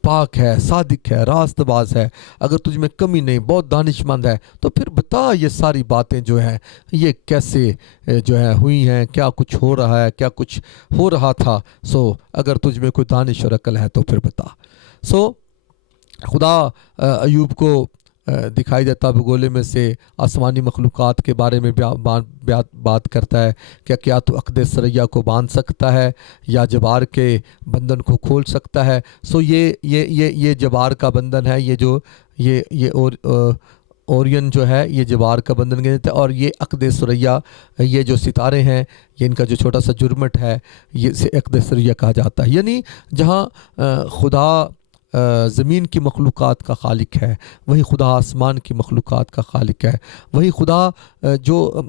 پاک ہے, صادق ہے, راست باز ہے, اگر تجھ میں کمی نہیں, بہت دانش مند ہے, تو پھر بتا یہ ساری باتیں جو ہیں یہ کیسے جو ہیں ہوئی ہیں, کیا کچھ ہو رہا ہے, کیا کچھ ہو رہا تھا. اگر تجھ میں کوئی دانش اور عقل ہے تو پھر بتا. خدا ایوب کو دکھائی دیتا بگولے میں سے آسمانی مخلوقات کے بارے میں بات کرتا ہے. کیا تو عقد ثریا کو باندھ سکتا ہے یا جبار کے بندن کو کھول سکتا ہے؟ یہ جبار کا بندن ہے, یہ اورین جو ہے یہ جبار کا بندن کہتے ہیں, اور یہ عقد ثریا, یہ جو ستارے ہیں یہ ان کا جو چھوٹا سا جرمٹ ہے یہ عقد ثریا کہا جاتا ہے. یعنی جہاں خدا زمین کی مخلوقات کا خالق ہے, وہی خدا آسمان کی مخلوقات کا خالق ہے. وہی خدا جو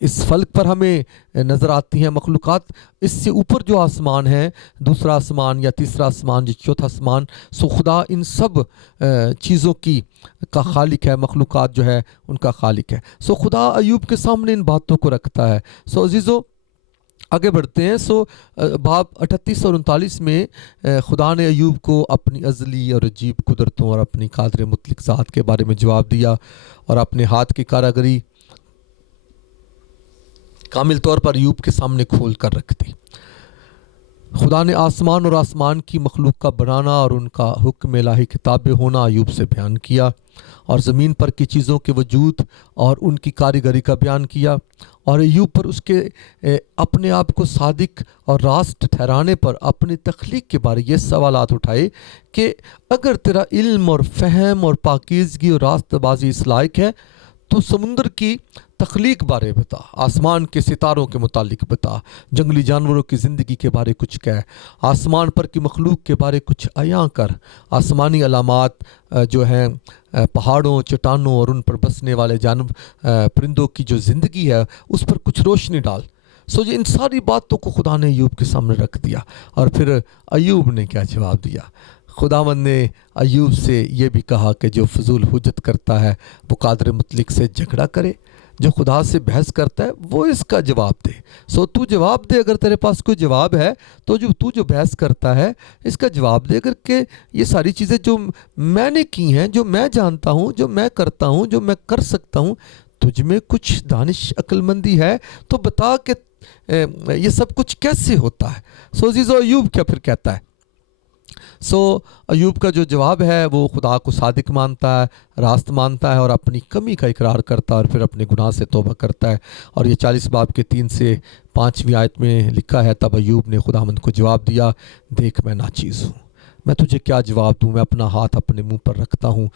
اس فلک پر ہمیں نظر آتی ہیں مخلوقات, اس سے اوپر جو آسمان ہے, دوسرا آسمان یا تیسرا آسمان, جو چوتھا آسمان, خدا ان سب چیزوں کا خالق ہے, مخلوقات جو ہے ان کا خالق ہے. خدا ایوب کے سامنے ان باتوں کو رکھتا ہے. عزیزو آگے بڑھتے ہیں. باب 38 اور 39 میں خدا نے ایوب کو اپنی ازلی اور عجیب قدرتوں اور اپنی قادر مطلق ذات کے بارے میں جواب دیا, اور اپنے ہاتھ کی کاراگری کامل طور پر ایوب کے سامنے کھول کر رکھ دی. خدا نے آسمان اور آسمان کی مخلوق کا بنانا اور ان کا حکم الہی کتاب ہونا ایوب سے بیان کیا, اور زمین پر کی چیزوں کے وجود اور ان کی کاریگری کا بیان کیا, اور ایوب پر اس کے اپنے آپ کو صادق اور راست ٹھہرانے پر اپنی تخلیق کے بارے یہ سوالات اٹھائے کہ اگر تیرا علم اور فہم اور پاکیزگی اور راست بازی اس لائق ہے تو سمندر کی تخلیق بارے بتا, آسمان کے ستاروں کے متعلق بتا, جنگلی جانوروں کی زندگی کے بارے کچھ کہہ, آسمان پر کی مخلوق کے بارے کچھ عیاں کر, آسمانی علامات جو ہیں پہاڑوں, چٹانوں اور ان پر بسنے والے پرندوں کی جو زندگی ہے اس پر کچھ روشنی ڈال. ان ساری باتوں کو خدا نے ایوب کے سامنے رکھ دیا. اور پھر ایوب نے کیا جواب دیا؟ خداوند نے ایوب سے یہ بھی کہا کہ جو فضول حجت کرتا ہے وہ قادر مطلق سے جھگڑا کرے, جو خدا سے بحث کرتا ہے وہ اس کا جواب دے. تو جواب دے, اگر تیرے پاس کوئی جواب ہے تو جو بحث کرتا ہے اس کا جواب دے. اگر کہ یہ ساری چیزیں جو میں نے کی ہیں, جو میں جانتا ہوں, جو میں کرتا ہوں, جو میں کر سکتا ہوں, تجھ میں کچھ دانش عقل مندی ہے تو بتا کہ یہ سب کچھ کیسے ہوتا ہے. عزیزو ایوب کیا پھر کہتا ہے؟ ایوب کا جو جواب ہے وہ خدا کو صادق مانتا ہے, راست مانتا ہے, اور اپنی کمی کا اقرار کرتا ہے, اور پھر اپنے گناہ سے توبہ کرتا ہے. اور یہ 40 باب کے 3 سے 5ویں آیت میں لکھا ہے, تب ایوب نے خداوند کو جواب دیا, دیکھ میں ناچیز ہوں, میں تجھے کیا جواب دوں؟ میں اپنا ہاتھ اپنے منہ پر رکھتا ہوں,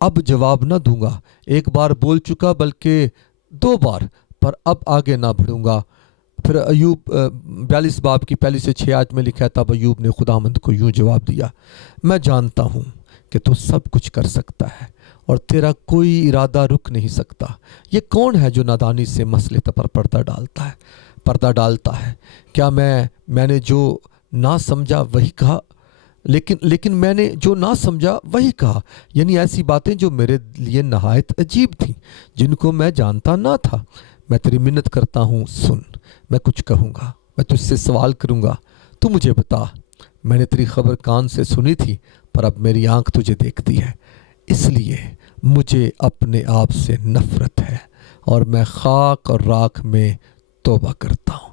اب جواب نہ دوں گا. ایک بار بول چکا, بلکہ 2 بار, پر اب آگے نہ بڑھوں گا. پھر ایوب 42 باب کی 1 سے 6 آیت میں لکھا ہے, تب ایوب نے خداوند کو یوں جواب دیا, میں جانتا ہوں کہ تو سب کچھ کر سکتا ہے اور تیرا کوئی ارادہ رک نہیں سکتا. یہ کون ہے جو نادانی سے مسئلے پر پردہ ڈالتا ہے؟ کیا میں نے جو نہ سمجھا وہی کہا, لیکن میں نے جو نہ سمجھا وہی کہا. یعنی ایسی باتیں جو میرے لیے نہایت عجیب تھیں, جن کو میں جانتا نہ تھا. میں تیری منت کرتا ہوں, سن, میں کچھ کہوں گا, میں تجھ سے سوال کروں گا, تو مجھے بتا. میں نے تیری خبر کان سے سنی تھی, پر اب میری آنکھ تجھے دیکھتی ہے. اس لیے مجھے اپنے آپ سے نفرت ہے, اور میں خاک اور راکھ میں توبہ کرتا ہوں.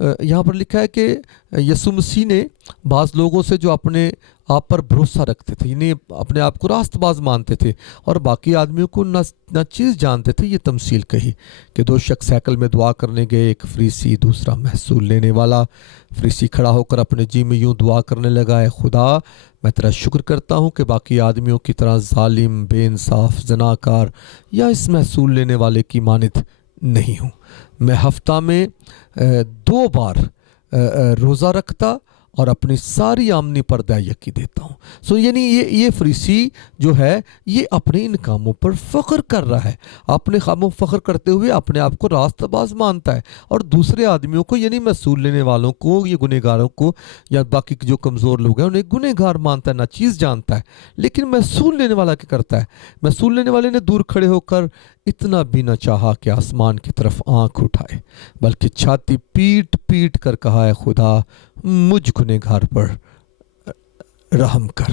یہاں پر لکھا ہے کہ یسوع مسیح نے بعض لوگوں سے جو اپنے آپ پر بھروسہ رکھتے تھے، یعنی اپنے آپ کو راست باز مانتے تھے اور باقی آدمیوں کو نہ چیز جانتے تھے، یہ تمثیل کہی کہ دو شخص ہیکل میں دعا کرنے گئے، ایک فریسی دوسرا محصول لینے والا۔ فریسی کھڑا ہو کر اپنے جی میں یوں دعا کرنے لگا، اے خدا، میں تیرا شکر کرتا ہوں کہ باقی آدمیوں کی طرح ظالم، بے انصاف، زناکار یا اس محصول لینے والے کی مانند نہیں ہوں۔ میں ہفتہ میں 2 بار روزہ رکھتا اور اپنی ساری آمدنی پر ادائیگی دیتا ہوں۔ یعنی یہ فریسی جو ہے یہ اپنے ان کاموں پر فخر کر رہا ہے، اپنے کاموں پر فخر کرتے ہوئے اپنے آپ کو راست باز مانتا ہے، اور دوسرے آدمیوں کو یعنی محصول لینے والوں کو، یہ گنہگاروں کو یا باقی جو کمزور لوگ ہیں انہیں گنہگار مانتا ہے، نہ چیز جانتا ہے۔ لیکن محصول لینے والا کیا کرتا ہے؟ محصول لینے والے نے دور کھڑے ہو کر اتنا بھی نہ چاہا کہ آسمان کی طرف آنکھ اٹھائے، بلکہ چھاتی پیٹ پیٹ کر کہا، اے خدا، مجھ گنہگار پر رحم کر۔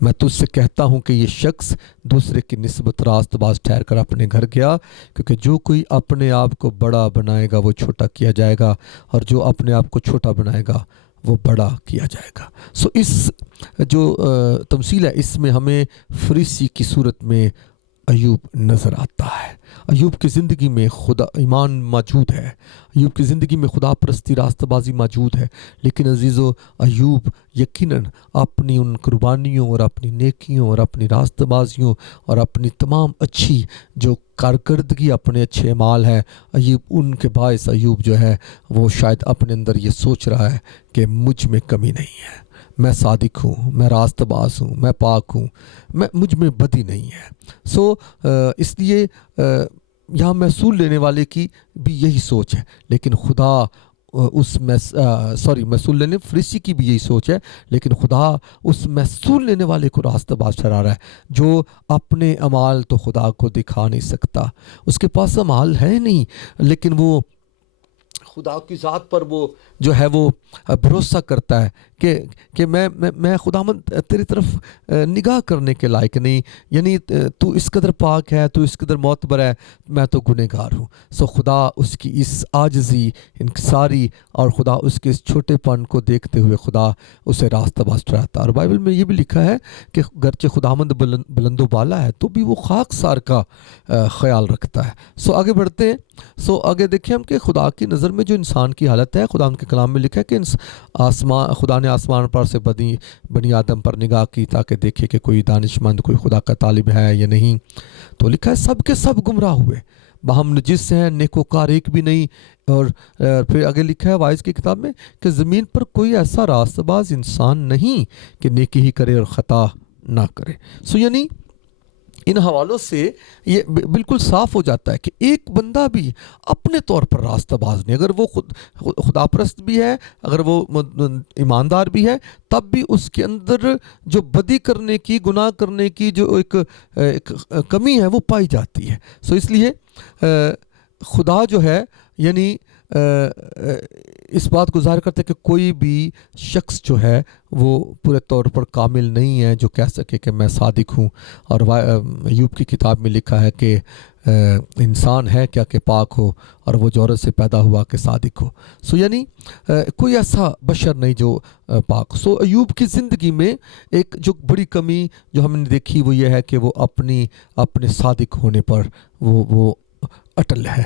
میں تجھ سے کہتا ہوں کہ یہ شخص دوسرے کی نسبت راست باز ٹھہر کر اپنے گھر گیا، کیونکہ جو کوئی اپنے آپ کو بڑا بنائے گا وہ چھوٹا کیا جائے گا، اور جو اپنے آپ کو چھوٹا بنائے گا وہ بڑا کیا جائے گا۔ اس جو تمثیل ہے اس میں ہمیں فریسی کی صورت میں ایوب نظر آتا ہے۔ ایوب کی زندگی میں خدا ایمان موجود ہے، ایوب کی زندگی میں خدا پرستی، راست بازی موجود ہے، لیکن عزیزو، ایوب یقیناً اپنی ان قربانیوں اور اپنی نیکیوں اور اپنی راست بازیوں اور اپنی تمام اچھی جو کارکردگی، اپنے اچھے اعمال ہیں، ایوب ان کے باعث ایوب جو ہے وہ شاید اپنے اندر یہ سوچ رہا ہے کہ مجھ میں کمی نہیں ہے، میں صادق ہوں، میں راست باز ہوں، میں پاک ہوں، مجھ میں بدی نہیں ہے۔ اس لیے یہاں محصول لینے والے کی بھی یہی سوچ ہے، لیکن خدا محصول لینے فریسی کی بھی یہی سوچ ہے، لیکن خدا اس محصول لینے والے کو راست باز ٹھہرا رہا ہے جو اپنے اعمال تو خدا کو دکھا نہیں سکتا، اس کے پاس اعمال ہے نہیں، لیکن وہ خدا کی ذات پر وہ جو ہے وہ بھروسہ کرتا ہے کہ میں خداوند تیری طرف نگاہ کرنے کے لائق نہیں، یعنی تو اس قدر پاک ہے، تو اس قدر معتبر ہے، میں تو گنہگار ہوں۔ خدا اس کی اس عاجزی، انکساری اور خدا اس کے اس چھوٹے پن کو دیکھتے ہوئے خدا اسے راستہ باز ٹھہراتا ہے۔ اور بائبل میں یہ بھی لکھا ہے کہ گرچہ خداوند بلند و بالا ہے تو بھی وہ خاک سار کا خیال رکھتا ہے۔ آگے بڑھتے ہیں۔ آگے دیکھیں ہم کہ خدا کی نظر میں جو انسان کی حالت ہے، خدا ان کے کلام میں لکھا ہے کہ خدا نے آسمان پر سے بنی آدم پر نگاہ کی تاکہ دیکھے کہ کوئی دانش مند، کوئی خدا کا طالب ہے یا نہیں، تو لکھا ہے سب کے سب گمراہ ہوئے، باہم نجس ہیں، نیکوکار ایک بھی نہیں۔ اور پھر آگے لکھا ہے وائز کی کتاب میں کہ زمین پر کوئی ایسا راست باز انسان نہیں کہ نیکی ہی کرے اور خطا نہ کرے۔ یعنی ان حوالوں سے یہ بالکل صاف ہو جاتا ہے کہ ایک بندہ بھی اپنے طور پر راستہ باز نہیں، اگر وہ خدا پرست بھی ہے، اگر وہ ایماندار بھی ہے، تب بھی اس کے اندر جو بدی کرنے کی، گناہ کرنے کی جو ایک کمی ہے وہ پائی جاتی ہے۔ اس لیے خدا جو ہے یعنی اس بات کو ظاہر کرتے کہ کوئی بھی شخص جو ہے وہ پورے طور پر کامل نہیں ہے جو کہہ سکے کہ میں صادق ہوں۔ اور ایوب کی کتاب میں لکھا ہے کہ انسان ہے کیا کہ پاک ہو، اور وہ جو عورت سے پیدا ہوا کہ صادق ہو۔ یعنی کوئی ایسا بشر نہیں جو پاک۔ ایوب کی زندگی میں ایک جو بڑی کمی جو ہم نے دیکھی وہ یہ ہے کہ وہ اپنے صادق ہونے پر وہ اٹل ہے۔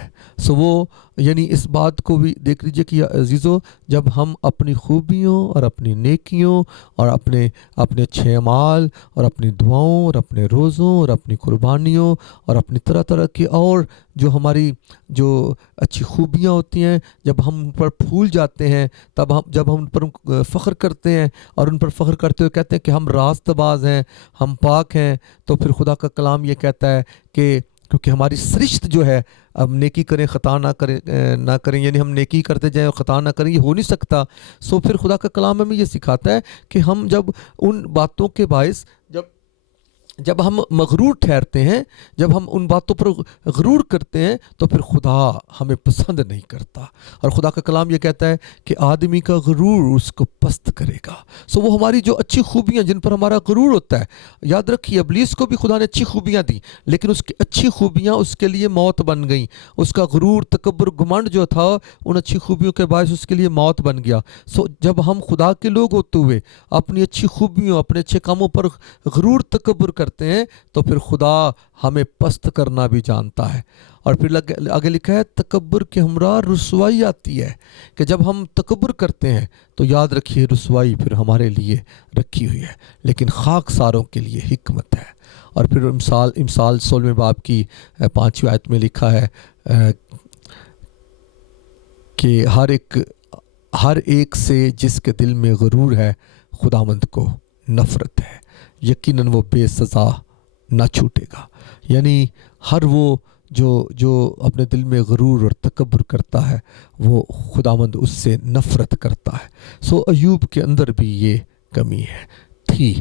وہ یعنی اس بات کو بھی دیکھ لیجئے کہ عزیزو، جب ہم اپنی خوبیوں اور اپنی نیکیوں اور اپنے اچھے اعمال اور اپنی دعاؤں اور اپنے روزوں اور اپنی قربانیوں اور اپنی طرح طرح کی اور جو ہماری جو اچھی خوبیاں ہوتی ہیں، جب ہم ان پر پھول جاتے ہیں، جب ہم ان پر فخر کرتے ہیں اور ان پر فخر کرتے ہوئے کہتے ہیں کہ ہم راست باز ہیں، ہم پاک ہیں، تو پھر خدا کا کلام یہ کہتا ہے کہ کیونکہ ہماری سرشت جو ہے، اب نیکی کریں خطا نہ کریں، یعنی ہم نیکی کرتے جائیں اور خطا نہ کریں، یہ ہو نہیں سکتا۔ پھر خدا کا کلام ہمیں یہ سکھاتا ہے کہ ہم جب ان باتوں کے باعث جب جب ہم مغرور ٹھہرتے ہیں، جب ہم ان باتوں پر غرور کرتے ہیں تو پھر خدا ہمیں پسند نہیں کرتا، اور خدا کا کلام یہ کہتا ہے کہ آدمی کا غرور اس کو پست کرے گا۔ وہ ہماری جو اچھی خوبیاں جن پر ہمارا غرور ہوتا ہے، یاد رکھیے ابلیس کو بھی خدا نے اچھی خوبیاں دی، لیکن اس کی اچھی خوبیاں اس کے لیے موت بن گئیں۔ اس کا غرور، تکبر، گھمنڈ جو تھا ان اچھی خوبیوں کے باعث اس کے لیے موت بن گیا۔ جب ہم خدا کے لوگ ہوتے ہوئے اپنی اچھی خوبیوں، اپنے اچھے کاموں پر غرور، تکبر کرتے ہیں تو پھر خدا ہمیں پست کرنا بھی جانتا ہے۔ اور پھر آگے لکھا ہے تکبر کے ہمراہ رسوائی آتی ہے، کہ جب ہم تکبر کرتے ہیں تو یاد رکھیے رسوائی پھر ہمارے لیے رکھی ہوئی ہے، لیکن خاک ساروں کے لیے حکمت ہے۔ اور پھر امثال 16 باب کی 5ویں آیت میں لکھا ہے کہ ہر ایک سے جس کے دل میں غرور ہے خداوند کو نفرت ہے، یقیناً وہ بے سزا نہ چھوٹے گا۔ یعنی ہر وہ جو اپنے دل میں غرور اور تکبر کرتا ہے وہ خداوند اس سے نفرت کرتا ہے۔ ایوب کے اندر بھی یہ کمی تھی،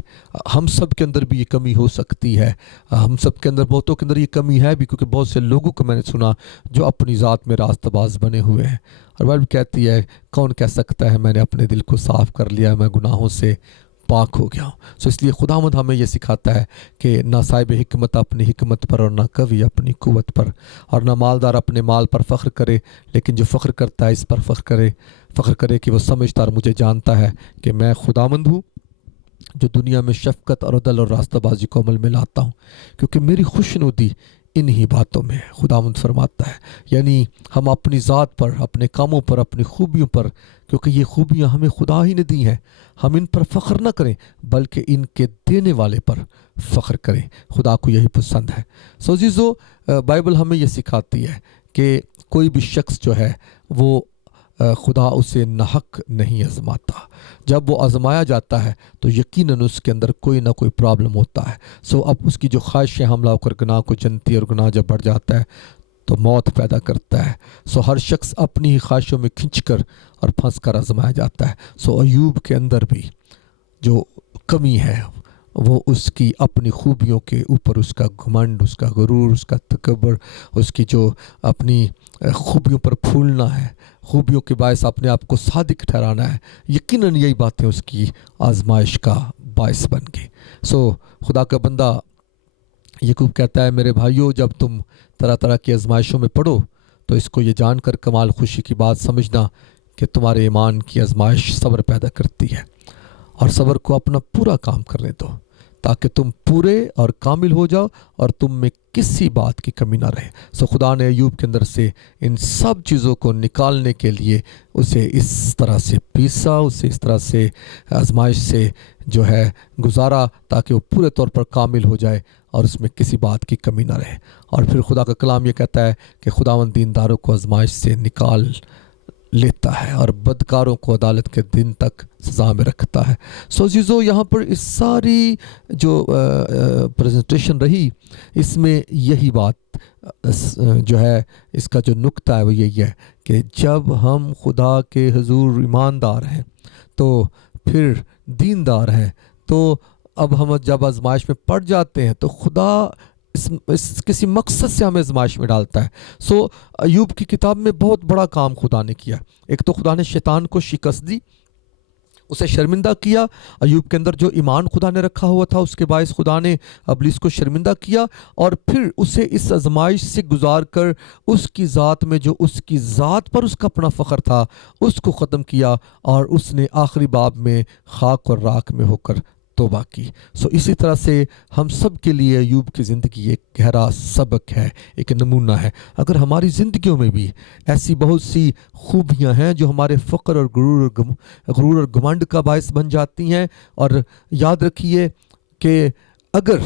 ہم سب کے اندر بھی یہ کمی ہو سکتی ہے، ہم سب کے اندر، بہتوں کے اندر یہ کمی ہے بھی، کیونکہ بہت سے لوگوں کو میں نے سنا جو اپنی ذات میں راست باز بنے ہوئے ہیں۔ اور بائبل کہتی ہے کون کہہ سکتا ہے میں نے اپنے دل کو صاف کر لیا، میں گناہوں سے پاک ہو گیا ہوں۔ اس لیے خداوند ہمیں یہ سکھاتا ہے کہ نہ صاحب حکمت اپنی حکمت پر، اور نہ قوی اپنی قوت پر، اور نہ مالدار اپنے مال پر فخر کرے، لیکن جو فخر کرتا ہے اس پر فخر کرے کہ وہ سمجھتا اور مجھے جانتا ہے کہ میں خداوند ہوں جو دنیا میں شفقت اور عدل اور راستہ بازی کو عمل میں لاتا ہوں، کیونکہ میری خوشنودی انہی باتوں میں ہے، خداوند فرماتا ہے۔ یعنی ہم اپنی ذات پر، اپنے کاموں پر، اپنی خوبیوں پر، کیونکہ یہ خوبیاں ہمیں خدا ہی نے دی ہیں، ہم ان پر فخر نہ کریں بلکہ ان کے دینے والے پر فخر کریں۔ خدا کو یہی پسند ہے۔ عزیزو، بائبل ہمیں یہ سکھاتی ہے کہ کوئی بھی شخص جو ہے وہ خدا اسے ناحق نہیں آزماتا۔ جب وہ آزمایا جاتا ہے تو یقیناً اس کے اندر کوئی نہ کوئی پرابلم ہوتا ہے۔ اب اس کی جو خواہشیں حملہ ہو کر گناہ کو جنتی ہے، اور گناہ جب بڑھ جاتا ہے تو موت پیدا کرتا ہے۔ ہر شخص اپنی ہی خواہشوں میں کھنچ کر اور پھنس کر آزمایا جاتا ہے۔ ایوب کے اندر بھی جو کمی ہے وہ اس کی اپنی خوبیوں کے اوپر اس کا گھمنڈ، اس کا غرور، اس کا تکبر، اس کی جو اپنی خوبیوں پر پھولنا ہے، خوبیوں کے باعث اپنے آپ کو صادق ٹھہرانا ہے، یقیناً یہی باتیں اس کی آزمائش کا باعث بن گئی۔ خدا کا بندہ یعقوب کہتا ہے میرے بھائیو، جب تم طرح طرح کی آزمائشوں میں پڑو تو اس کو یہ جان کر کمال خوشی کی بات سمجھنا کہ تمہارے ایمان کی آزمائش صبر پیدا کرتی ہے، اور صبر کو اپنا پورا کام کرنے دو تاکہ تم پورے اور کامل ہو جاؤ اور تم میں کسی بات کی کمی نہ رہے۔ خدا نے ایوب کے اندر سے ان سب چیزوں کو نکالنے کے لیے اسے اس طرح سے پیسا، اسے اس طرح سے آزمائش سے جو ہے گزارا تاکہ وہ پورے طور پر کامل ہو جائے اور اس میں کسی بات کی کمی نہ رہے۔ اور پھر خدا کا کلام یہ کہتا ہے کہ خداوند دینداروں کو آزمائش سے نکال لیتا ہے اور بدکاروں کو عدالت کے دن تک سزا میں رکھتا ہے۔ عزیزو، یہاں پر اس ساری جو پریزنٹیشن رہی، اس میں یہی بات جو ہے، اس کا جو نکتہ ہے وہ یہی ہے کہ جب ہم خدا کے حضور ایماندار ہیں تو پھر دیندار ہیں، تو اب ہم جب آزمائش میں پڑ جاتے ہیں تو خدا اس کسی مقصد سے ہمیں آزمائش میں ڈالتا ہے۔ ایوب کی کتاب میں بہت بڑا کام خدا نے کیا۔ ایک تو خدا نے شیطان کو شکست دی، اسے شرمندہ کیا۔ ایوب کے اندر جو ایمان خدا نے رکھا ہوا تھا اس کے باعث خدا نے ابلیس کو شرمندہ کیا، اور پھر اسے اس آزمائش سے گزار کر اس کی ذات میں، جو اس کی ذات پر اس کا اپنا فخر تھا، اس کو ختم کیا، اور اس نے آخری باب میں خاک اور راکھ میں ہو کر توبہ کی۔ اسی طرح سے ہم سب کے لیے ایوب کی زندگی ایک گہرا سبق ہے، ایک نمونہ ہے۔ اگر ہماری زندگیوں میں بھی ایسی بہت سی خوبیاں ہیں جو ہمارے فقر اور غرور اور گھمنڈ کا باعث بن جاتی ہیں، اور یاد رکھیے کہ اگر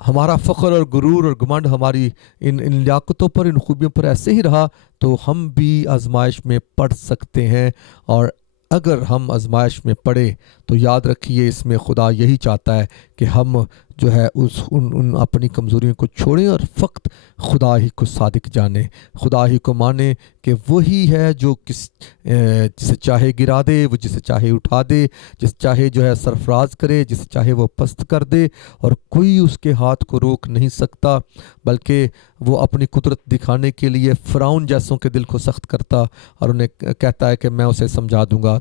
ہمارا فخر اور غرور اور گھمنڈ ہماری ان لیاقتوں پر، ان خوبیوں پر ایسے ہی رہا تو ہم بھی آزمائش میں پڑ سکتے ہیں۔ اور اگر ہم آزمائش میں پڑے تو یاد رکھیے اس میں خدا یہی چاہتا ہے کہ ہم جو ہے ان اپنی کمزوریوں کو چھوڑیں اور فقط خدا ہی کو صادق جانیں، خدا ہی کو مانیں کہ وہی ہے جو جسے چاہے گرا دے، وہ جسے چاہے اٹھا دے، جسے چاہے جو ہے سرفراز کرے، جسے چاہے وہ پست کر دے، اور کوئی اس کے ہاتھ کو روک نہیں سکتا، بلکہ وہ اپنی قدرت دکھانے کے لیے فرعون جیسوں کے دل کو سخت کرتا اور انہیں کہتا ہے کہ میں اسے سمجھا دوں گا،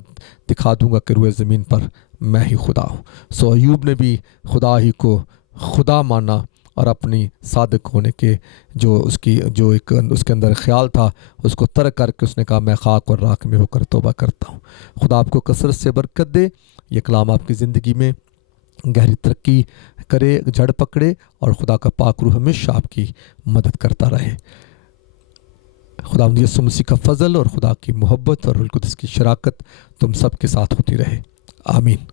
دکھا دوں گا کہ روئے زمین پر میں ہی خدا ہوں۔ سو ایوب نے بھی خدا ہی کو خدا مانا اور اپنی صادق ہونے کے جو اس کے اندر خیال تھا اس کو ترک کر کے اس نے کہا میں خاک اور راکھ میں ہو کر توبہ کرتا ہوں۔ خدا آپ کو کثرت سے برکت دے، یہ کلام آپ کی زندگی میں گہری ترقی کرے، جڑ پکڑے، اور خدا کا پاک روح ہمیشہ آپ کی مدد کرتا رہے۔ خدا یسوع مسیح کا فضل اور خدا کی محبت اور روح القدس کی شراکت تم سب کے ساتھ ہوتی رہے، آمین۔